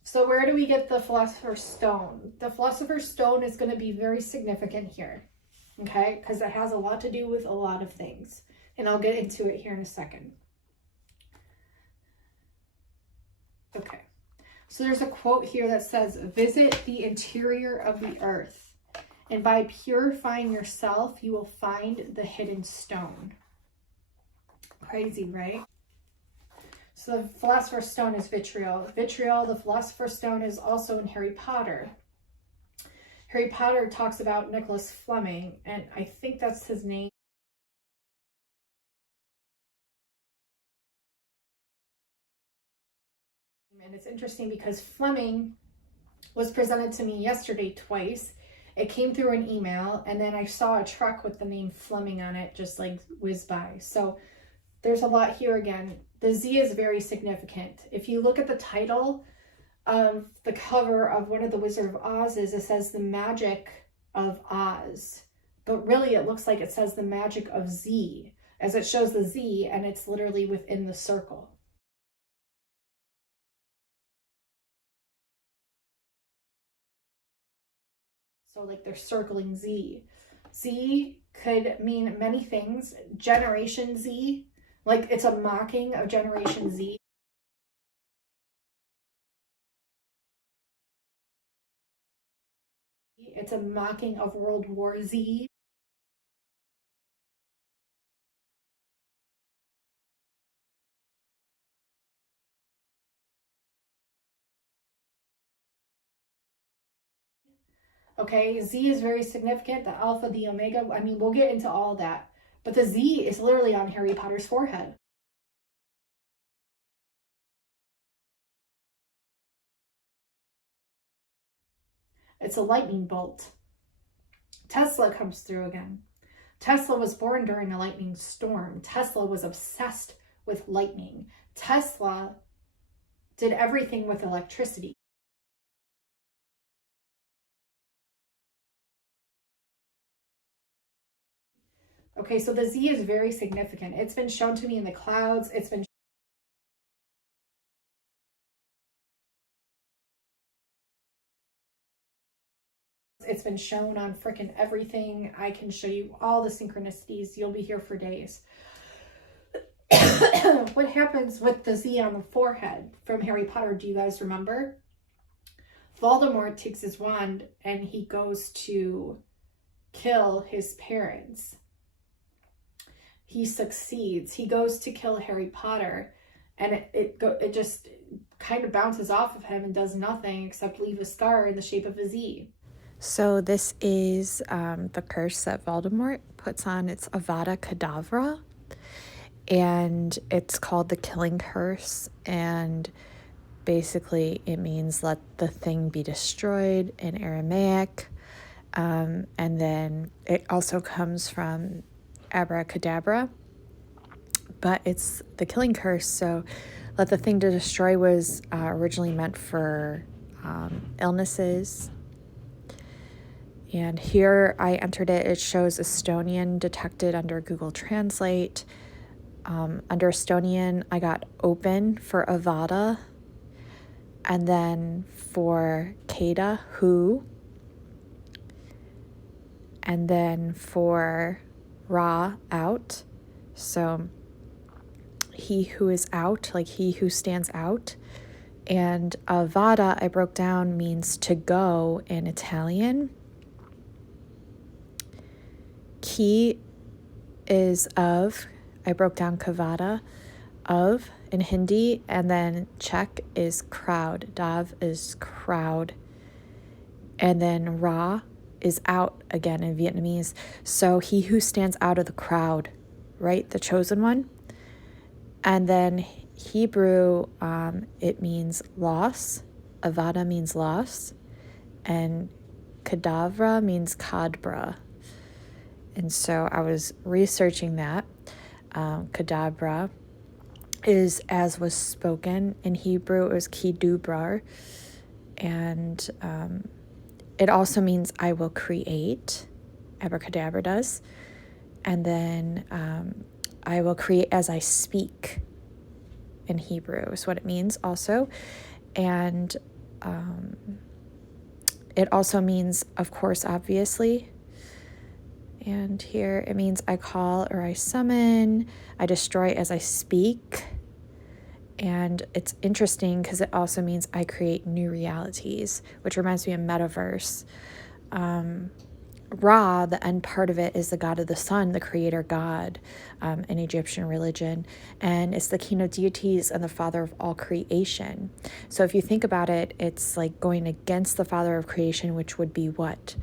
So where do we get the Philosopher's Stone? The Philosopher's Stone is going to be very significant here. Okay? Because it has a lot to do with a lot of things. And I'll get into it here in a second. Okay. So there's a quote here that says, visit the interior of the earth, and by purifying yourself, you will find the hidden stone. Crazy, right? So the Philosopher's Stone is vitriol. Vitriol, the Philosopher's Stone, is also in Harry Potter. Harry Potter talks about Nicholas Fleming, and I think that's his name. And it's interesting because Fleming was presented to me yesterday twice. It came through an email, and then I saw a truck with the name Fleming on it just like whiz by. So there's a lot here again. The Z is very significant. If you look at the title of the cover of one of the Wizard of Oz's, it says the magic of Oz. But really it looks like it says the magic of Z, as it shows the Z and it's literally within the circle. So like they're circling Z. Z could mean many things. Generation Z, like it's a mocking of Generation Z. It's a mocking of World War Z. Okay, Z is very significant, the alpha, the omega. I mean, we'll get into all of that. But the Z is literally on Harry Potter's forehead. It's a lightning bolt. Tesla comes through again. Tesla was born during a lightning storm. Tesla was obsessed with lightning. Tesla did everything with electricity. Okay, so the Z is very significant. It's been shown to me in the clouds. It's been shown on frickin' everything. I can show you all the synchronicities. You'll be here for days. With what happens with the Z on the forehead from Harry Potter? Do you guys remember? Voldemort takes his wand and he goes to kill his parents. He succeeds. He goes to kill Harry Potter, and it just kind of bounces off of him and does nothing except leave a scar in the shape of a Z. So this is the curse that Voldemort puts on. It's Avada Kedavra, and it's called the Killing Curse, and basically it means let the thing be destroyed in Aramaic, and then it also comes from abracadabra, but it's the Killing Curse. So let the thing to destroy was originally meant for illnesses. And here I entered it. It shows Estonian detected under Google Translate. Under Estonian, I got open for Avada. And then for Keda, who. And then for Ra, out. So he who is out, like he who stands out. And Avada, I broke down, means to go in Italian. Ki is of, I broke down Kavada, of in Hindi, and then Chek is crowd, Dav is crowd, and then Ra is out again in Vietnamese. So he who stands out of the crowd, right? The chosen one. And then Hebrew, it means loss. Avada means loss. And Kadavra means Kadbra. And so I was researching that. Kadabra is as was spoken. In Hebrew, it was Kidubrar. And it also means I will create. Abracadabra does. And then I will create as I speak in Hebrew is what it means also. And it also means, of course, obviously. And here it means I call or I summon, I destroy as I speak. And it's interesting because it also means I create new realities, which reminds me of metaverse. Ra, the end part of it, is the god of the sun, the creator god in Egyptian religion. And it's the king of deities and the father of all creation. So if you think about it, it's like going against the father of creation, which would be what?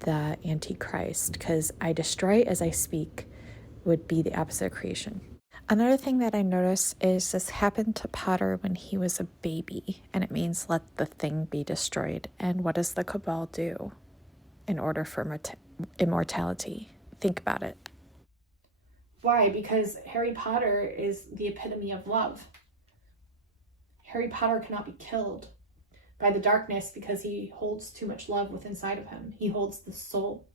The Antichrist, because I destroy as I speak would be the opposite of creation. Another thing that I noticed is this happened to Potter when he was a baby, and it means let the thing be destroyed. And what does the Cabal do in order for immortality? Think about it. Why? Because Harry Potter is the epitome of love. Harry Potter cannot be killed by the darkness because he holds too much love within inside of him. He holds the soul,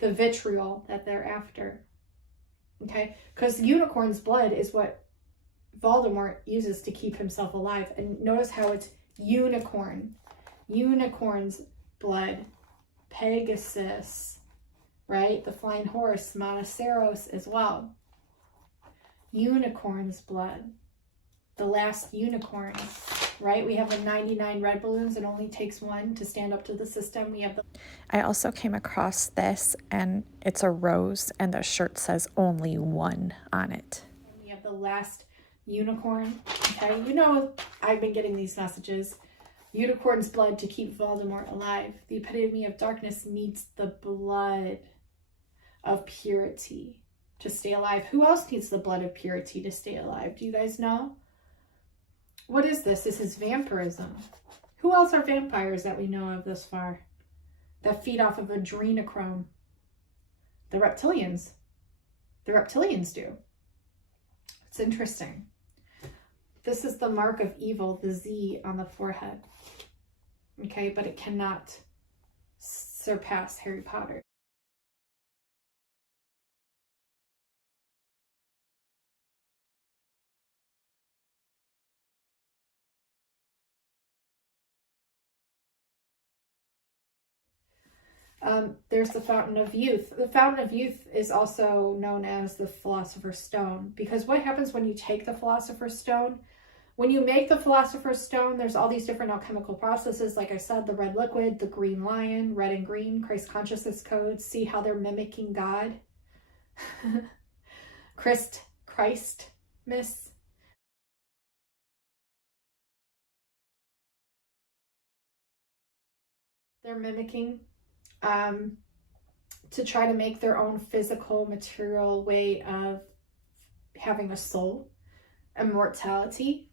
the vitriol that they're after. Okay? Because unicorn's blood is what Voldemort uses to keep himself alive. And notice how it's unicorn. Unicorn's blood. Pegasus, right? The flying horse, Monoceros as well. Unicorn's blood. The last unicorn, right? We have the 99 red balloons. It only takes one to stand up to the system. We have the... I also came across this, and it's a rose, and the shirt says only one on it. We have the last unicorn. Okay, you know I've been getting these messages. Unicorn's blood to keep Voldemort alive. The epitome of darkness needs the blood of purity to stay alive. Who else needs the blood of purity to stay alive? Do you guys know? What is this? This is vampirism. Who else are vampires that we know of thus far? That feed off of adrenochrome. The reptilians. The reptilians do. It's interesting. This is the mark of evil, the Z on the forehead. Okay, but it cannot surpass Harry Potter. There's the Fountain of Youth. The Fountain of Youth is also known as the Philosopher's Stone, because what happens when you take the Philosopher's Stone? When you make the Philosopher's Stone, there's all these different alchemical processes. Like I said, the red liquid, the green lion, red and green, Christ consciousness codes. See how they're mimicking God? Christ, miss. They're mimicking to try to make their own physical, material way of having a soul, immortality.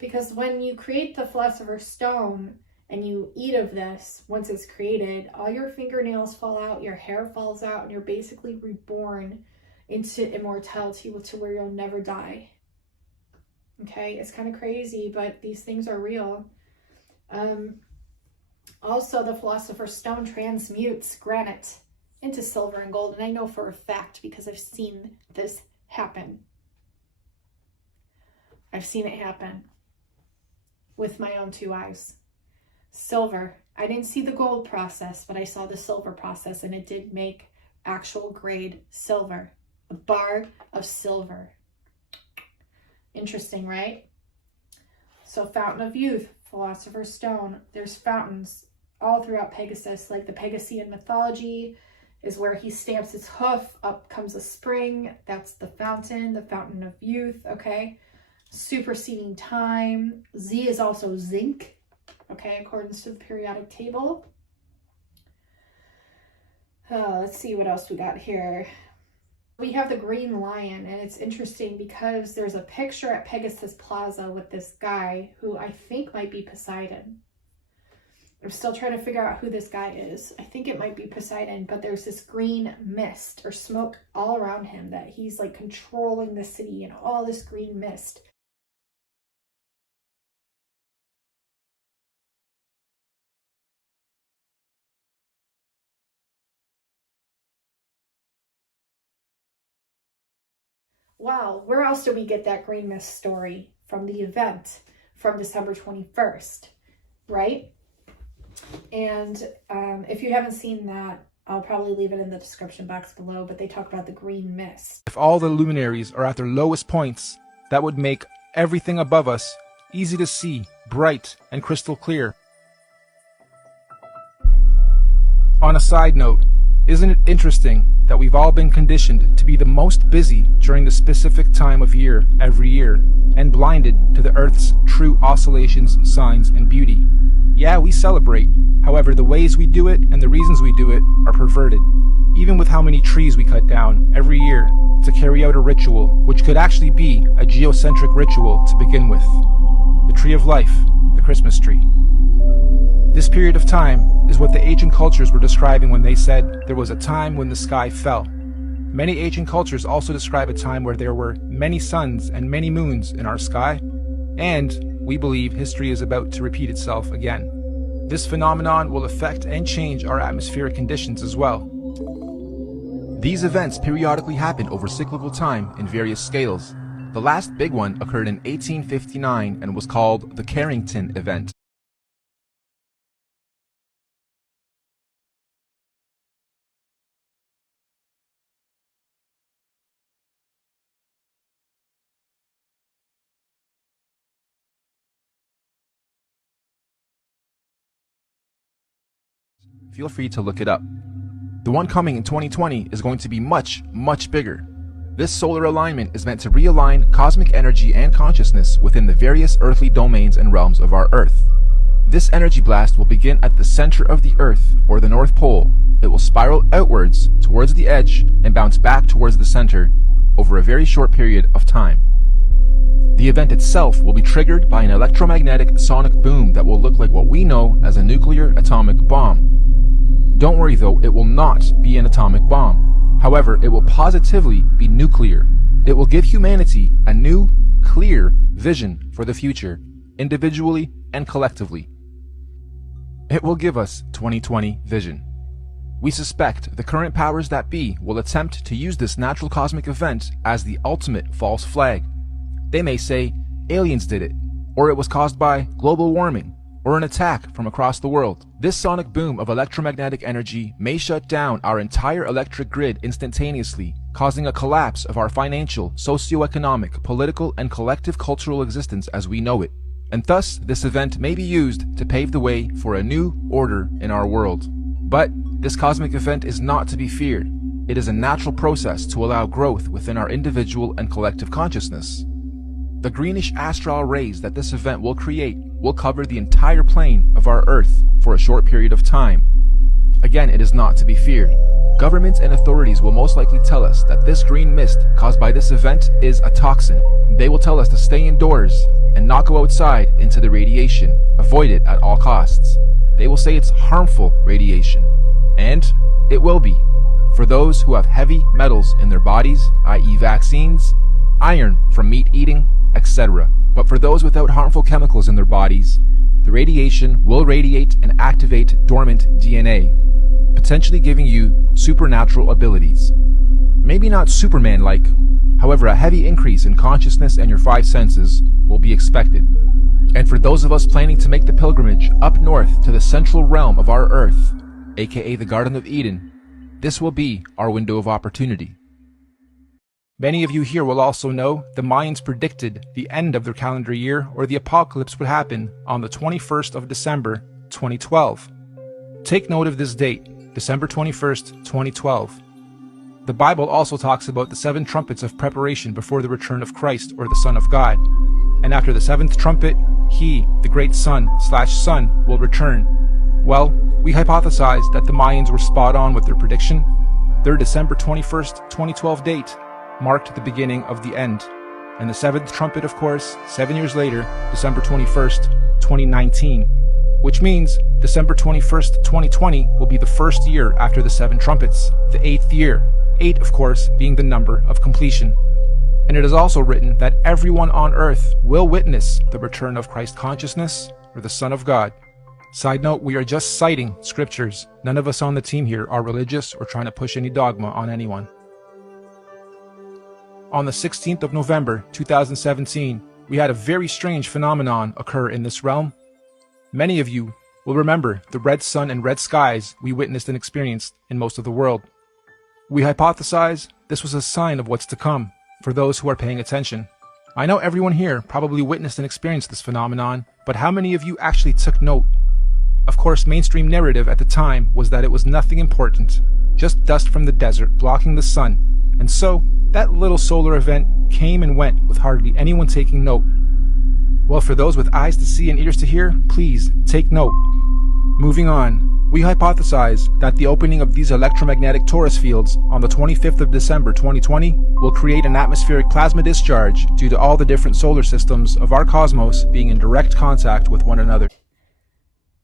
Because when you create the Philosopher's Stone and you eat of this, once it's created, all your fingernails fall out, your hair falls out, and you're basically reborn into immortality to where you'll never die. Okay, it's kind of crazy, but these things are real. Also, the Philosopher's Stone transmutes granite into silver and gold, and I know for a fact because I've seen this happen. I've seen it happen with my own 2 eyes. Silver. I didn't see the gold process, but I saw the silver process, and it did make actual grade silver. A bar of silver. Interesting, right? So Fountain of Youth, Philosopher's Stone. There's fountains all throughout Pegasus, like the Pegasian mythology is where he stamps his hoof, up comes a spring. That's the Fountain of Youth, okay? Superseding time. Z is also zinc, okay, according to the periodic table. Let's see what else we got here. We have the green lion, and it's interesting because there's a picture at Pegasus Plaza with this guy who I think might be Poseidon. I'm still trying to figure out who this guy is. I think it might be Poseidon, but there's this green mist or smoke all around him that he's like controlling the city and all this green mist. Wow, where else do we get that green mist story? From the event from December 21st, right? And if you haven't seen that, I'll probably leave it in the description box below, but they talk about the green mist. If all the luminaries are at their lowest points, that would make everything above us easy to see, bright and crystal clear. On a side note, isn't it interesting that we've all been conditioned to be the most busy during the specific time of year every year, and blinded to the Earth's true oscillations, signs, and beauty? Yeah, we celebrate. However, the ways we do it and the reasons we do it are perverted. Even with how many trees we cut down every year to carry out a ritual, which could actually be a geocentric ritual to begin with. The tree of life, the Christmas tree. This period of time is what the ancient cultures were describing when they said there was a time when the sky fell. Many ancient cultures also describe a time where there were many suns and many moons in our sky, and we believe history is about to repeat itself again. This phenomenon will affect and change our atmospheric conditions as well. These events periodically happen over cyclical time in various scales. The last big one occurred in 1859 and was called the Carrington event. Feel free to look it up. The one coming in 2020 is going to be much, much bigger. This solar alignment is meant to realign cosmic energy and consciousness within the various earthly domains and realms of our Earth. This energy blast will begin at the center of the Earth, or the North Pole. It will spiral outwards towards the edge and bounce back towards the center over a very short period of time. The event itself will be triggered by an electromagnetic sonic boom that will look like what we know as a nuclear atomic bomb. Don't worry though, it will not be an atomic bomb. However, it will positively be nuclear. It will give humanity a new, clear vision for the future, individually and collectively. It will give us 2020 vision. We suspect the current powers that be will attempt to use this natural cosmic event as the ultimate false flag. They may say aliens did it, or it was caused by global warming, or an attack from across the world. This sonic boom of electromagnetic energy may shut down our entire electric grid instantaneously, causing a collapse of our financial, socio-economic, political, and collective cultural existence as we know it. And thus, this event may be used to pave the way for a new order in our world. But this cosmic event is not to be feared. It is a natural process to allow growth within our individual and collective consciousness. The greenish astral rays that this event will create will cover the entire plane of our Earth for a short period of time. Again, it is not to be feared. Governments and authorities will most likely tell us that this green mist caused by this event is a toxin. They will tell us to stay indoors and not go outside into the radiation. Avoid it at all costs. They will say it's harmful radiation. And it will be. For those who have heavy metals in their bodies, i.e. vaccines, iron from meat eating, etc. But for those without harmful chemicals in their bodies, the radiation will radiate and activate dormant DNA, potentially giving you supernatural abilities. Maybe not Superman-like, however a heavy increase in consciousness and your 5 senses will be expected. And for those of us planning to make the pilgrimage up north to the central realm of our Earth, aka the Garden of Eden, this will be our window of opportunity. Many of you here will also know the Mayans predicted the end of their calendar year, or the apocalypse, would happen on the 21st of December, 2012. Take note of this date, December 21st, 2012. The Bible also talks about the 7 trumpets of preparation before the return of Christ, or the Son of God. And after the 7th trumpet, he, the great Son, will return. Well, we hypothesized that the Mayans were spot on with their prediction. Their December 21st, 2012 date marked the beginning of the end. And the 7th trumpet, of course, 7 years later, December 21st, 2019. Which means December 21st, 2020 will be the first year after the 7 trumpets, the 8th year. 8, of course, being the number of completion. And it is also written that everyone on earth will witness the return of Christ consciousness, or the Son of God. Side note, we are just citing scriptures. None of us on the team here are religious or trying to push any dogma on anyone. On the 16th of November, 2017, we had a very strange phenomenon occur in this realm. Many of you will remember the red sun and red skies we witnessed and experienced in most of the world. We hypothesize this was a sign of what's to come for those who are paying attention. I know everyone here probably witnessed and experienced this phenomenon, but how many of you actually took note? Of course, mainstream narrative at the time was that it was nothing important, just dust from the desert blocking the sun, and so that little solar event came and went with hardly anyone taking note. Well, for those with eyes to see and ears to hear, please take note. Moving on, we hypothesize that the opening of these electromagnetic torus fields on the 25th of December 2020 will create an atmospheric plasma discharge due to all the different solar systems of our cosmos being in direct contact with one another.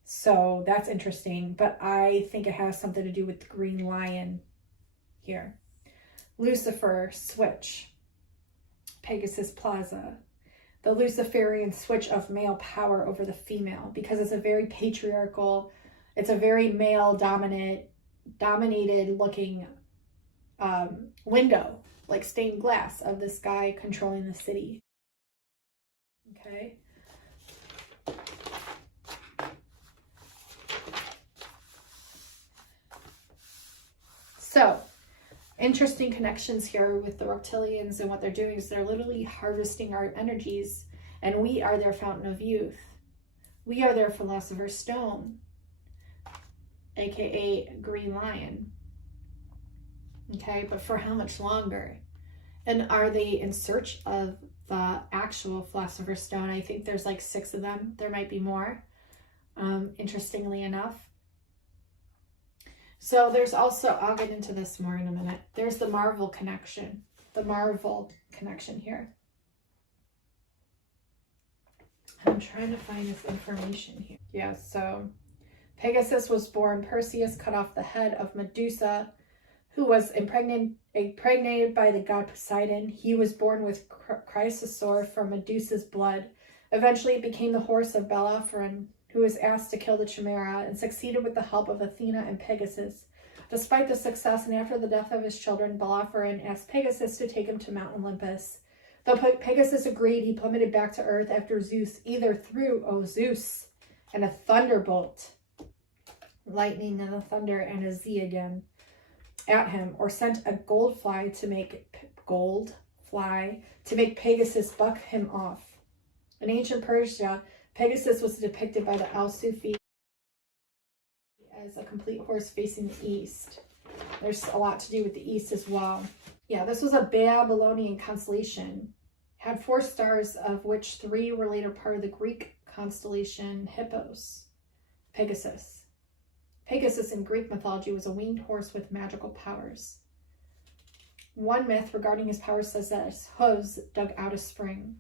So that's interesting, but I think it has something to do with the green lion here. Lucifer switch, Pegasus Plaza, the Luciferian switch of male power over the female, because it's a very patriarchal, it's a very male dominated looking window, like stained glass, of this guy controlling the city. Okay. So, interesting connections here with the reptilians, and what they're doing is they're literally harvesting our energies, and we are their fountain of youth. We are their philosopher's stone, aka green lion. Okay, but for how much longer? And are they in search of the actual philosopher's stone? I think there's like 6 of them. There might be more, interestingly enough. So there's also, I'll get into this more in a minute. There's the Marvel connection. The Marvel connection here. I'm trying to find this information here. Yeah, so Pegasus was born. Perseus cut off the head of Medusa, who was impregnated by the god Poseidon. He was born with Chrysosaur from Medusa's blood. Eventually it became the horse of Bellerophon, who was asked to kill the Chimera and succeeded with the help of Athena and Pegasus. Despite the success and after the death of his children, Bellerophon asked Pegasus to take him to Mount Olympus. Though Pegasus agreed, he plummeted back to Earth after Zeus either threw, Zeus, and a thunderbolt. lightning and the thunder and a Z again at him, or sent a gold fly to make Pegasus buck him off. In ancient Persia, Pegasus was depicted by the Al-Sufi as a complete horse facing the east. There's a lot to do with the east as well. Yeah, this was a Babylonian constellation. Had 4 stars, of which 3 were later part of the Greek constellation Hippos. Pegasus. Pegasus in Greek mythology was a winged horse with magical powers. One myth regarding his powers says that his hooves dug out a spring.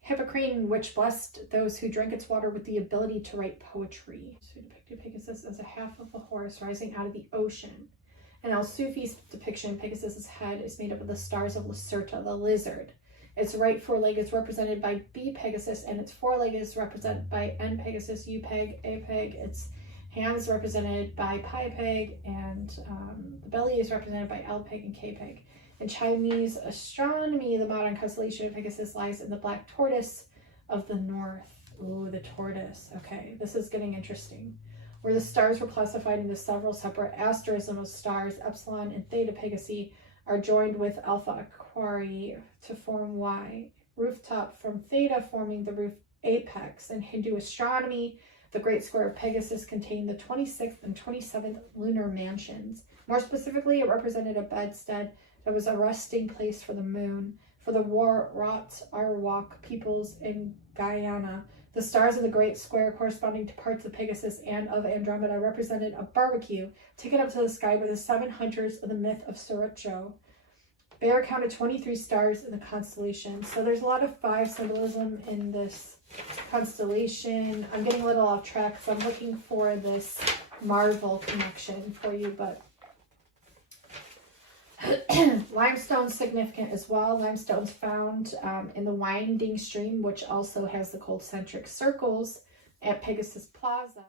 Hippocrene, which blessed those who drank its water with the ability to write poetry. So depicted Pegasus as a half of a horse rising out of the ocean. In Al-Sufi's depiction, Pegasus's head is made up of the stars of Lacerta, the lizard. Its right foreleg is represented by B Pegasus, and its foreleg is represented by N Pegasus, U Peg, A Peg. Its hands represented by Pi Peg, and the belly is represented by L Peg and K Peg. In Chinese astronomy, the modern constellation of Pegasus lies in the black tortoise of the north. Ooh, the tortoise. Okay, this is getting interesting. Where the stars were classified into several separate asterisms of stars, Epsilon and Theta Pegasi are joined with Alpha Aquarii to form Y. Rooftop from Theta forming the roof apex. In Hindu astronomy, the Great Square of Pegasus contained the 26th and 27th lunar mansions. More specifically, it represented a bedstead that was a resting place for the moon. For the Warot Arawak peoples in Guyana, the stars of the Great Square corresponding to parts of Pegasus and of Andromeda represented a barbecue taken up to the sky by the 7 hunters of the myth of Sorocho. Bayer counted 23 stars in the constellation. So there's a lot of 5 symbolism in this constellation. I'm getting a little off track, so I'm looking for this Marvel connection for you, but limestone's significant as well. Limestone's found in the winding stream, which also has the concentric circles at Pegasus Plaza.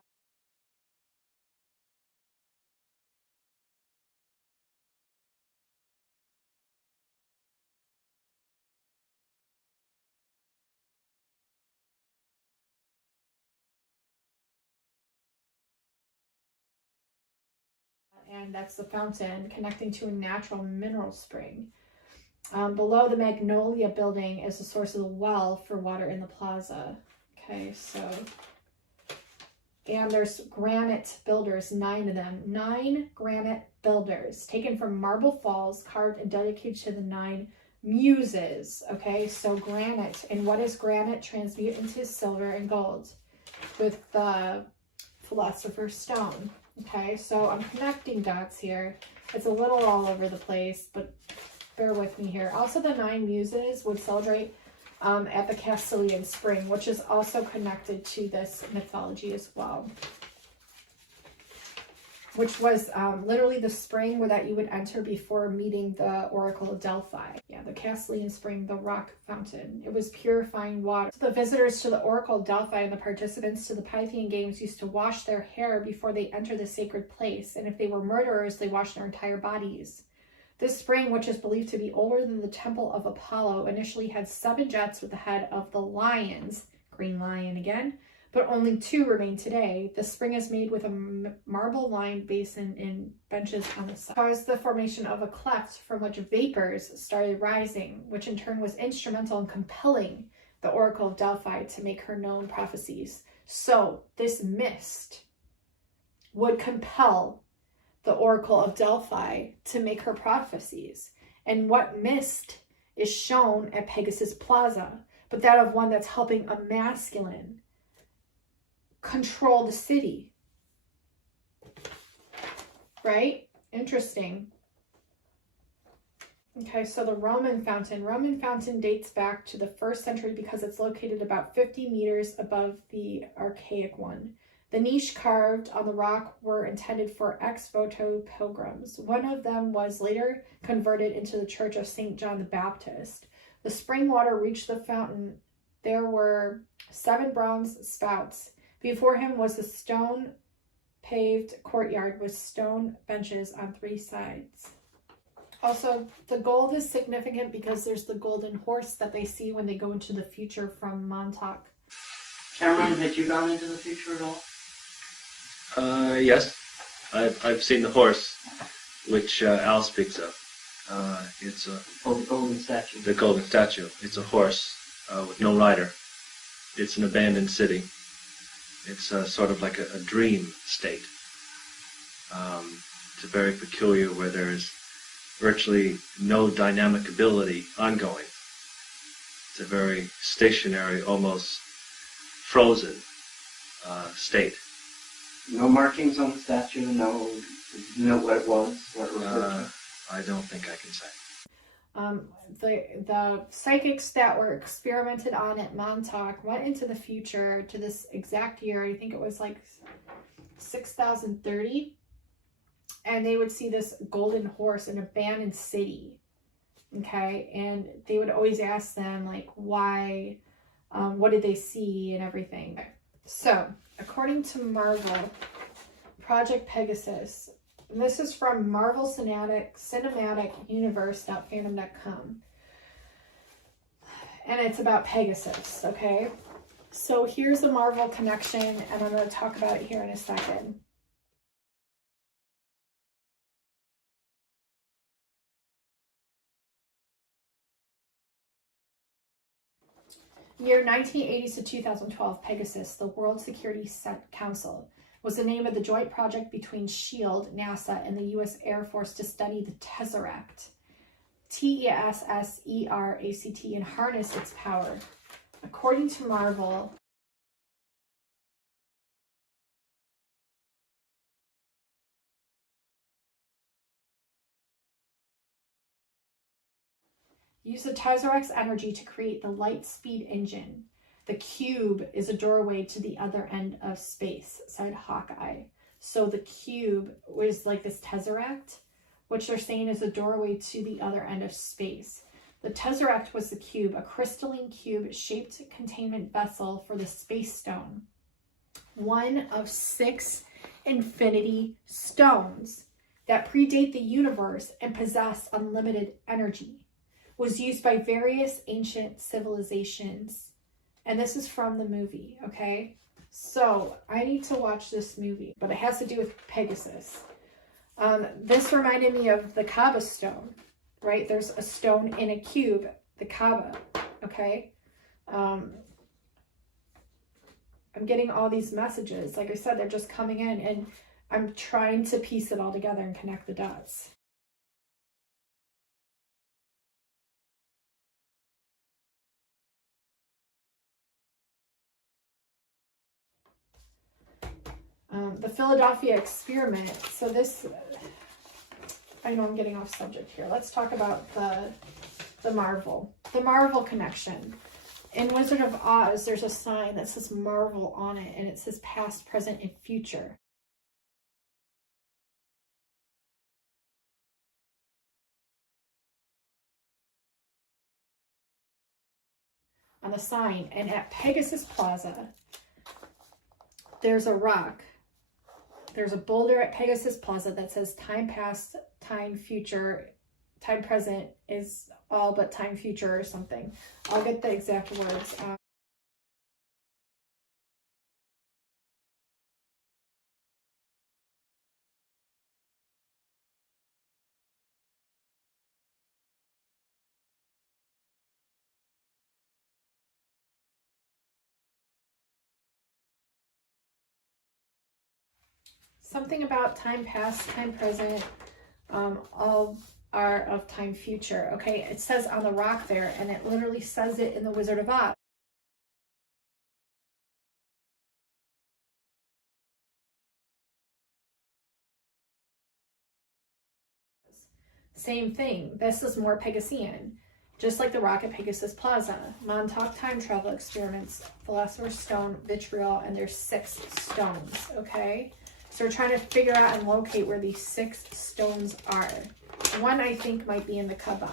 And that's the fountain connecting to a natural mineral spring. Below the Magnolia building is the source of the well for water in the plaza. Okay, so, and there's granite builders, 9 of them. 9 granite builders taken from Marble Falls, carved and dedicated to the 9 muses. Okay, so granite. And what is granite? Transmute into silver and gold with the Philosopher's Stone. Okay, so I'm connecting dots here. It's a little all over the place, but bear with me here. Also, the 9 muses would celebrate at the Castilian Spring, which is also connected to this mythology as well. Which was literally the spring where that you would enter before meeting the Oracle of Delphi. Yeah, the Castilian Spring, the rock fountain. It was purifying water. So the visitors to the Oracle of Delphi and the participants to the Pythian Games used to wash their hair before they entered the sacred place. And if they were murderers, they washed their entire bodies. This spring, which is believed to be older than the Temple of Apollo, initially had 7 jets with the head of the lions, green lion again, but only 2 remain today. The spring is made with a marble-lined basin and benches on the side. Caused the formation of a cleft from which vapors started rising, which in turn was instrumental in compelling the Oracle of Delphi to make her known prophecies. So this mist would compel the Oracle of Delphi to make her prophecies. And what mist is shown at Pegasus Plaza, but that of one that's helping a masculine control the city, right? Interesting. Okay, so the Roman fountain dates back to the 1st century because it's located about 50 meters above the archaic one. The niche carved on the rock were intended for ex voto pilgrims. One of them was later converted into the Church of St. John the Baptist. The spring water reached the fountain. There were 7 bronze spouts. Before him was a stone-paved courtyard with stone benches on 3 sides. Also, the gold is significant because there's the golden horse that they see when they go into the future from Montauk. Cameron, had you gone into the future at all? Yes. I've seen the horse, which Al speaks of. It's a... Oh, the golden statue. The golden statue. It's a horse with no rider. It's an abandoned city. It's sort of like a dream state. It's a very peculiar where there is virtually no dynamic ability ongoing. It's a very stationary, almost frozen state. No markings on the statue, no, you know what it was, what it referred to? I don't think I can say. The psychics that were experimented on at Montauk went into the future to this exact year. I think it was like 6030. And they would see this golden horse in an abandoned city. Okay. And they would always ask them, like, why, what did they see and everything. So, according to Marvel, Project Pegasus, and this is from Marvel Cinematic Universe.fandom.com. And it's about Pegasus, okay? So here's the Marvel connection, and I'm going to talk about it here in a second. Year 1980s to 2012, Pegasus, the World Security Council, was the name of the joint project between S.H.I.E.L.D., NASA, and the U.S. Air Force to study the Tesseract, Tesseract, and harness its power. According to Marvel, use the Tesseract's energy to create the light speed engine. The cube is a doorway to the other end of space, said Hawkeye. So the cube was like this Tesseract, which they're saying is a doorway to the other end of space. The Tesseract was the cube, a crystalline cube-shaped containment vessel for the Space Stone, one of 6 infinity stones that predate the universe and possess unlimited energy. Was used by various ancient civilizations. And this is from the movie, okay? So I need to watch this movie, but it has to do with Pegasus. This reminded me of the Kaaba stone, right? There's a stone in a cube, the Kaaba, okay? I'm getting all these messages. Like I said, they're just coming in, and I'm trying to piece it all together and connect the dots. The Philadelphia experiment. So this, I know I'm getting off subject here. Let's talk about the Marvel connection. In Wizard of Oz, there's a sign that says Marvel on it, and it says past, present, and future. On the sign, and at Pegasus Plaza, there's a rock. There's a boulder at Pegasus Plaza that says time past, time future, time present is all but time future or something. I'll get the exact words. Something about time past, time present, all are of time future. Okay, it says on the rock there, and it literally says it in the Wizard of Oz. Same thing. This is more Pegasian. Just like the rock at Pegasus Plaza. Montauk time travel experiments, Philosopher's Stone, Vitriol, and there's 6 stones, okay? So we're trying to figure out and locate where these 6 stones are. One, I think, might be in the Kaaba.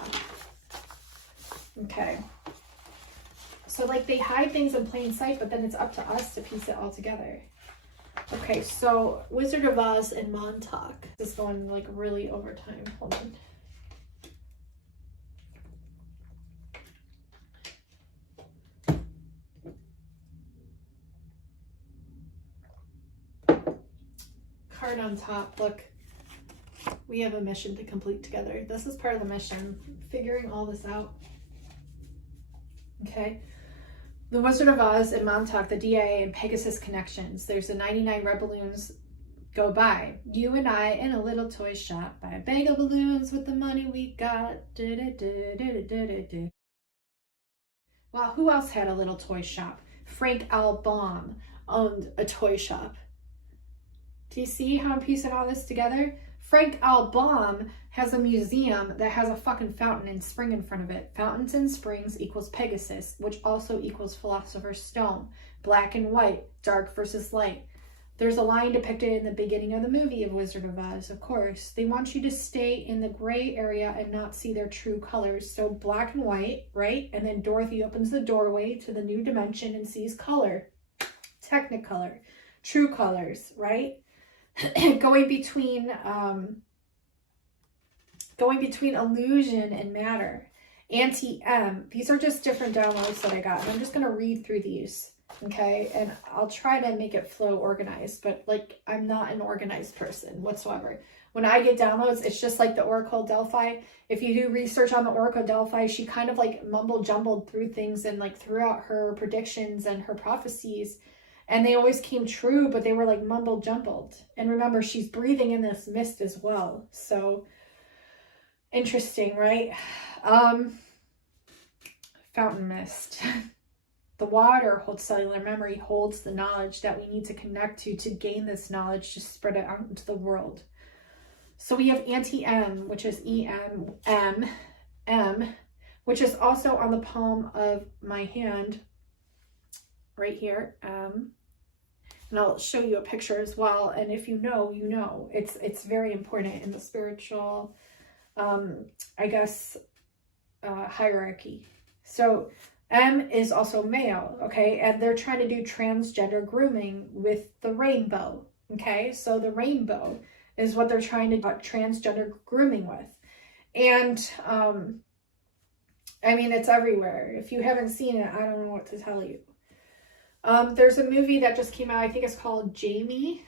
Okay. So, like, they hide things in plain sight, but then it's up to us to piece it all together. Okay, so Wizard of Oz and Montauk. This is going, like, really over time. Hold on. start on top. Look, we have a mission to complete together. This is part of the mission, figuring all this out. Okay. The Wizard of Oz and Montauk, the DIA, and Pegasus connections. There's the 99 red balloons go by. You and I in a little toy shop. Buy a bag of balloons with the money we got. Well, who else had a little toy shop? Frank L. Baum owned a toy shop. Do you see how I'm piecing all this together? Frank L. Baum has a museum that has a fucking fountain and spring in front of it. Fountains and springs equals Pegasus, which also equals Philosopher's Stone. Black and white, dark versus light. There's a line depicted in the beginning of the movie of Wizard of Oz, of course. They want you to stay in the gray area and not see their true colors. So black and white, right? And then Dorothy opens the doorway to the new dimension and sees color. Technicolor. True colors, right? going between illusion and matter. Anti-M. These are just different downloads that I got. And I'm just going to read through these. Okay, and I'll try to make it flow organized, but like I'm not an organized person whatsoever. When I get downloads, it's just like the Oracle Delphi. If you do research on the Oracle Delphi, she kind of like mumble jumbled through things and like threw out her predictions and her prophecies, and they always came true, but they were like mumble jumbled. And remember, she's breathing in this mist as well. So interesting, right? Fountain mist. The water holds cellular memory, holds the knowledge that we need to connect to gain this knowledge, to spread it out into the world. So we have anti-M, which is E-M-M, which is also on the palm of my hand, right here. And I'll show you a picture as well. And if you know, you know. It's very important in the spiritual, I guess, hierarchy. So M is also male, okay? And they're trying to do transgender grooming with the rainbow, okay? So the rainbow is what they're trying to do transgender grooming with. And, I mean, it's everywhere. If you haven't seen it, I don't know what to tell you. There's a movie that just came out, I think it's called Jamie,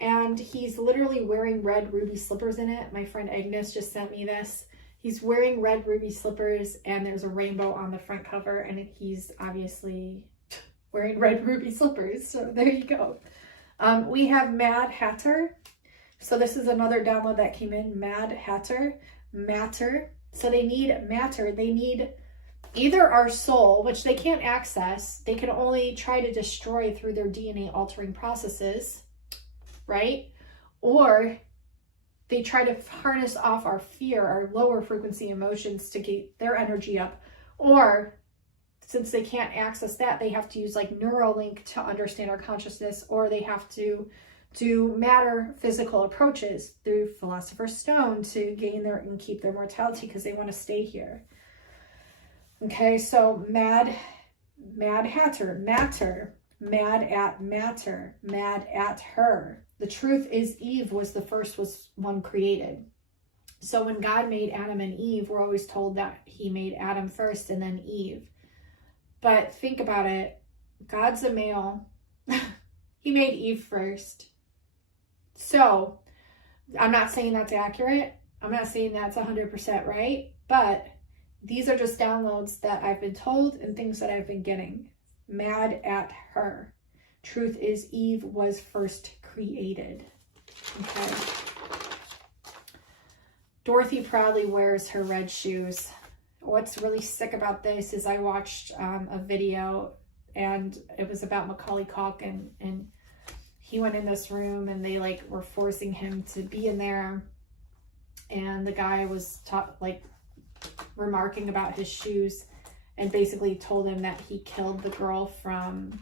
and he's literally wearing red ruby slippers in it. My friend Agnes just sent me this. He's wearing red ruby slippers, and there's a rainbow on the front cover, and he's obviously wearing red ruby slippers. So there you go. We have Mad Hatter. So this is another download that came in. Mad Hatter. Matter. So they need matter. They need either our soul, which they can't access. They can only try to destroy through their DNA altering processes, right? Or they try to harness off our fear, our lower frequency emotions to get their energy up. Or since they can't access that, they have to use like Neuralink to understand our consciousness, or they have to do matter physical approaches through Philosopher's Stone to gain their and keep their mortality because they want to stay here. Okay, so Mad Hatter, matter, mad at matter, mad at her. The truth is Eve was the first one created. So when God made Adam and Eve, we're always told that he made Adam first and then Eve. But think about it. God's a male. He made Eve first. So I'm not saying that's accurate. I'm not saying that's 100% right. But these are just downloads that I've been told and things that I've been getting. Mad at her. Truth is Eve was first created. Okay. Dorothy proudly wears her red shoes. What's really sick about this is I watched a video, and it was about Macaulay Culkin, and he went in this room and they like were forcing him to be in there, and the guy was remarking about his shoes and basically told him that he killed the girl from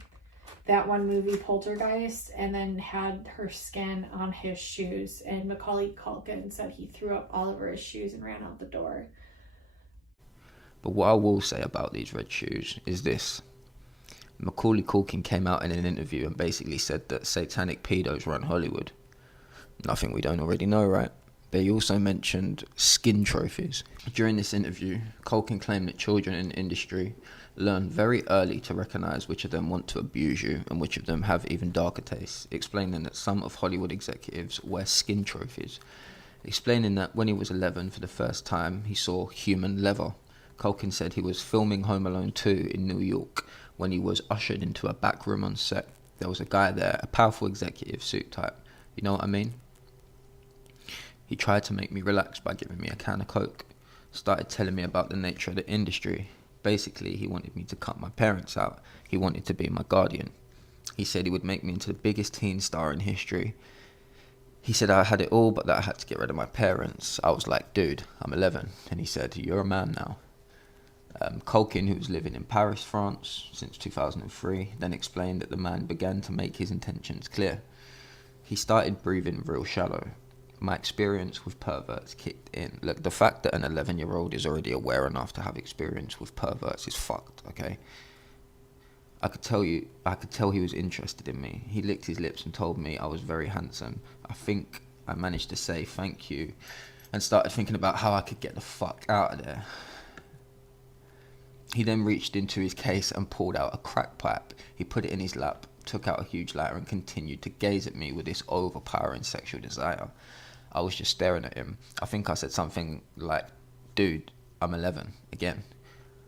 that one movie Poltergeist and then had her skin on his shoes. And Macaulay Culkin said he threw up all over his shoes and ran out the door. But what I will say about these red shoes is this. Macaulay Culkin came out in an interview and basically said that satanic pedos run Hollywood. Nothing we don't already know, right? They also mentioned skin trophies. During this interview, Culkin claimed that children in the industry learn very early to recognize which of them want to abuse you and which of them have even darker tastes, explaining that some of Hollywood executives wear skin trophies, explaining that when he was 11 for the first time, he saw human leather. Culkin said he was filming Home Alone 2 in New York when he was ushered into a back room on set. There was a guy there, a powerful executive suit type. You know what I mean? He tried to make me relax by giving me a can of Coke. Started telling me about the nature of the industry. Basically, he wanted me to cut my parents out. He wanted to be my guardian. He said he would make me into the biggest teen star in history. He said I had it all, but that I had to get rid of my parents. I was like, dude, I'm 11. And he said, you're a man now. Culkin, who was living in Paris, France, since 2003, then explained that the man began to make his intentions clear. He started breathing real shallow. My experience with perverts kicked in. Look, the fact that an 11-year-old is already aware enough to have experience with perverts is fucked, okay? I could tell he was interested in me. He licked his lips and told me I was very handsome. I think I managed to say thank you and started thinking about how I could get the fuck out of there. He then reached into his case and pulled out a crack pipe. He put it in his lap, took out a huge lighter and continued to gaze at me with this overpowering sexual desire. I was just staring at him. I think I said something like, dude, I'm 11, again.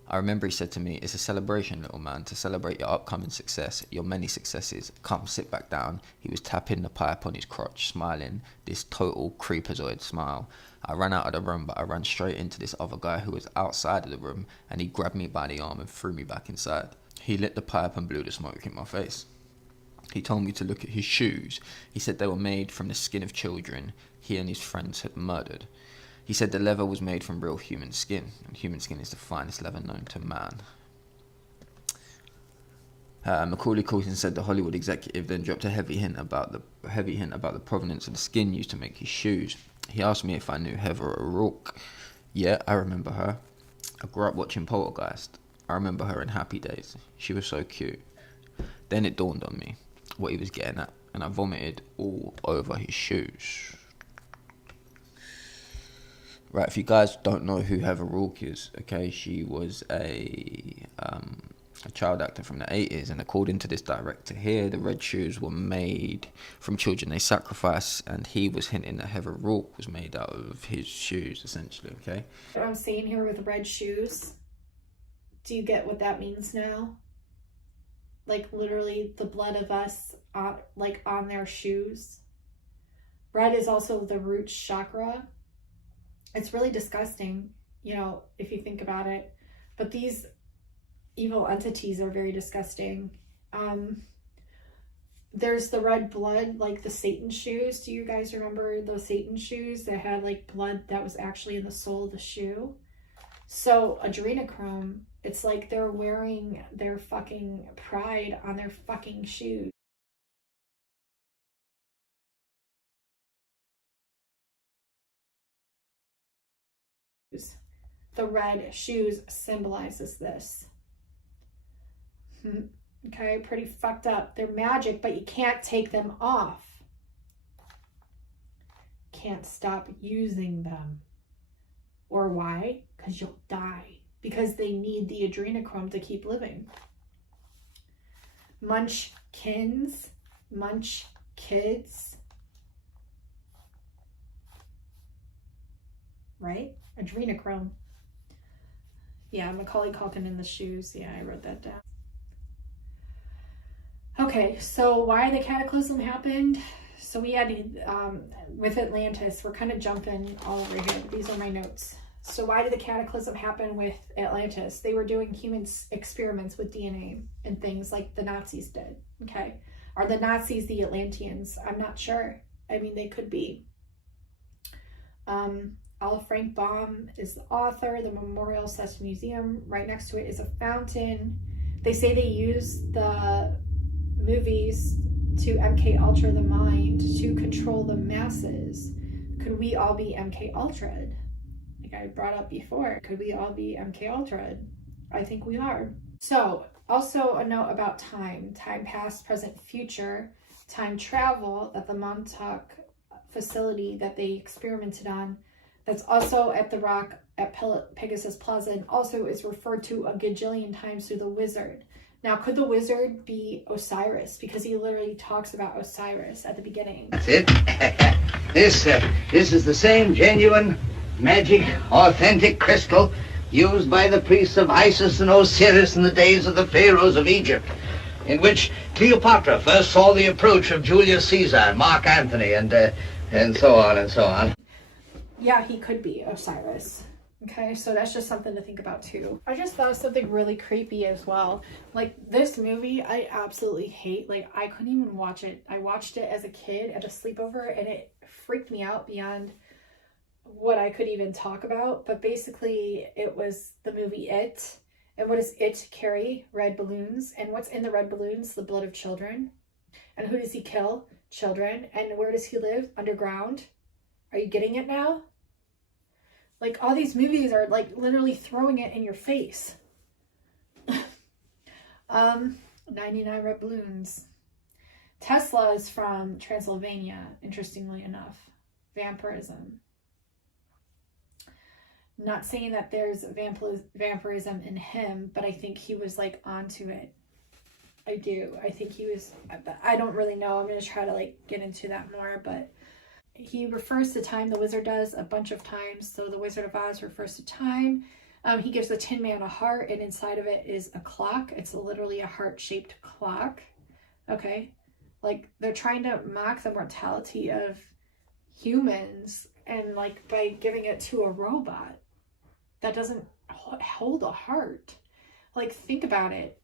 I remember he said to me, it's a celebration, little man, to celebrate your upcoming success, your many successes. Come, sit back down. He was tapping the pipe on his crotch, smiling, this total creepazoid smile. I ran out of the room, but I ran straight into this other guy who was outside of the room, and he grabbed me by the arm and threw me back inside. He lit the pipe and blew the smoke in my face. He told me to look at his shoes. He said they were made from the skin of children he and his friends had murdered. He said the leather was made from real human skin, and human skin is the finest leather known to man. Macaulay Culkin said the Hollywood executive then dropped a heavy hint about the provenance of the skin used to make his shoes. He asked me if I knew Heather O'Rourke. Yeah, I remember her. I grew up watching Poltergeist. I remember her in Happy Days. She was so cute. Then it dawned on me what he was getting at, and I vomited all over his shoes. Right, if you guys don't know who Heather O'Rourke is, okay, she was a child actor from the 80s, and according to this director here, the red shoes were made from children they sacrificed, and he was hinting that Heather O'Rourke was made out of his shoes, essentially, okay? What I'm saying here with red shoes, do you get what that means now? Like, literally, the blood of us, on their shoes. Red is also the root chakra. It's really disgusting, you know, if you think about it. But these evil entities are very disgusting. There's the red blood, like the Satan shoes. Do you guys remember those Satan shoes that had like blood that was actually in the sole of the shoe? So adrenochrome, it's like they're wearing their fucking pride on their fucking shoes. The red shoes symbolizes this. Okay, pretty fucked up. They're magic, but you can't take them off. Can't stop using them. Or why? Because you'll die. Because they need the adrenochrome to keep living. Munchkins, munch kids. Right? Adrenochrome. Yeah, Macaulay Culkin in the shoes. Yeah, I wrote that down. Okay, so why the cataclysm happened? So we had, with Atlantis, we're kind of jumping all over here. These are my notes. So why did the cataclysm happen with Atlantis? They were doing human experiments with DNA and things like the Nazis did, okay? Are the Nazis the Atlanteans? I'm not sure. I mean, they could be. Olive Frank Baum is the author. The Memorial Cess Museum, right next to it is a fountain. They say they use the movies to MK Ultra the mind to control the masses. Could we all be MK Ultra'd? Like I brought up before, could we all be MK Ultra'd? I think we are. So, also a note about time. Time past, present, future. Time travel that the Montauk facility that they experimented on, that's also at the rock at Pegasus Plaza, and also is referred to a gajillion times through the wizard. Now, could the wizard be Osiris? Because he literally talks about Osiris at the beginning. That's it. This is the same genuine, magic, authentic crystal used by the priests of Isis and Osiris in the days of the pharaohs of Egypt, in which Cleopatra first saw the approach of Julius Caesar, Mark Antony, and so on and so on. Yeah, he could be Osiris. Okay, so that's just something to think about too. I just thought of something really creepy as well. Like, this movie, I absolutely hate. Like, I couldn't even watch it. I watched it as a kid at a sleepover, and it freaked me out beyond what I could even talk about. But basically, it was the movie It. And what does It carry? Red balloons. And what's in the red balloons? The blood of children. And who does he kill? Children. And where does he live? Underground. Are you getting it now? Like, all these movies are, like, literally throwing it in your face. 99 red balloons. Tesla is from Transylvania, interestingly enough. Vampirism. Not saying that there's vampirism in him, but I think he was, like, onto it. I do. I think he was, I don't really know. I'm going to try to, like, get into that more, but he refers to time, the wizard does, a bunch of times. So the Wizard of Oz refers to time. He gives the Tin Man a heart, and inside of it is a clock. It's literally a heart-shaped clock. Okay? Like, they're trying to mock the mortality of humans, and, like, by giving it to a robot that doesn't hold a heart. Like, think about it.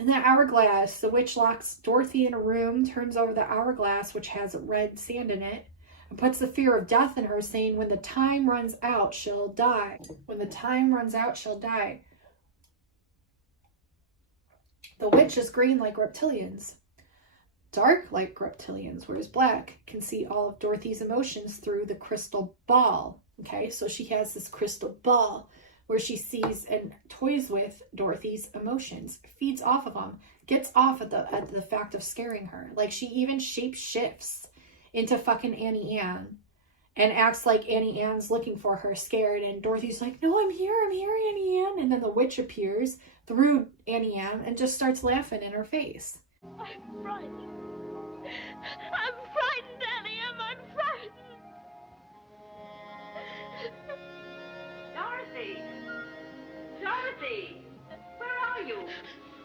In the hourglass, the witch locks Dorothy in a room, turns over the hourglass, which has red sand in it, and puts the fear of death in her, saying, when the time runs out, she'll die. When the time runs out, she'll die. The witch is green like reptilians, dark like reptilians, whereas black can see all of Dorothy's emotions through the crystal ball. Okay, so she has this crystal ball where she sees and toys with Dorothy's emotions, feeds off of them, gets off at the fact of scaring her. Like, she even shape shifts into fucking Annie Ann and acts like Annie Ann's looking for her, scared, and Dorothy's like, no, I'm here, Annie Ann. And then the witch appears through Annie Ann and just starts laughing in her face. I'm frightened. I'm frightened, Annie Ann. I'm frightened. Dorothy! Dorothy! Where are you?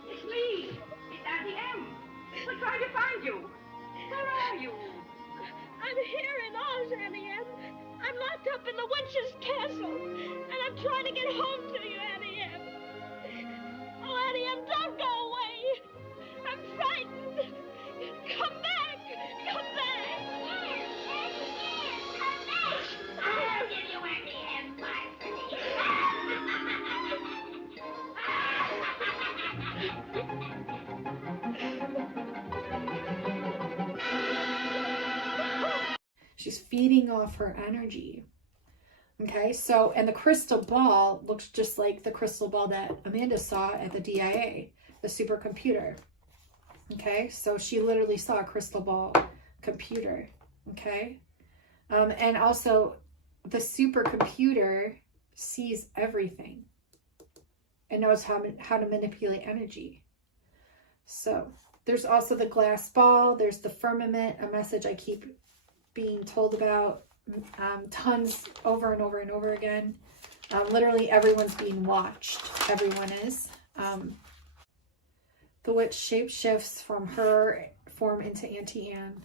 It's me. It's Auntie M. We're trying to find you. Where are you? I'm here in Oz, Annie Ann. I'm locked up in the witch's castle, and I'm trying to get home to you, Annie Ann. Oh, Annie Ann, don't go away. I'm frightened. Come back. Come back. Come back. I'll give you Auntie M. She's feeding off her energy. Okay, so, and the crystal ball looks just like the crystal ball that Amanda saw at the DIA, the supercomputer. Okay, so she literally saw a crystal ball computer. Okay, and also the supercomputer sees everything and knows how to manipulate energy. So there's also the glass ball, there's the firmament, a message I keep being told about tons over and over and over again. Literally everyone's being watched. Everyone is. The witch shape shifts from her form into Auntie Anne.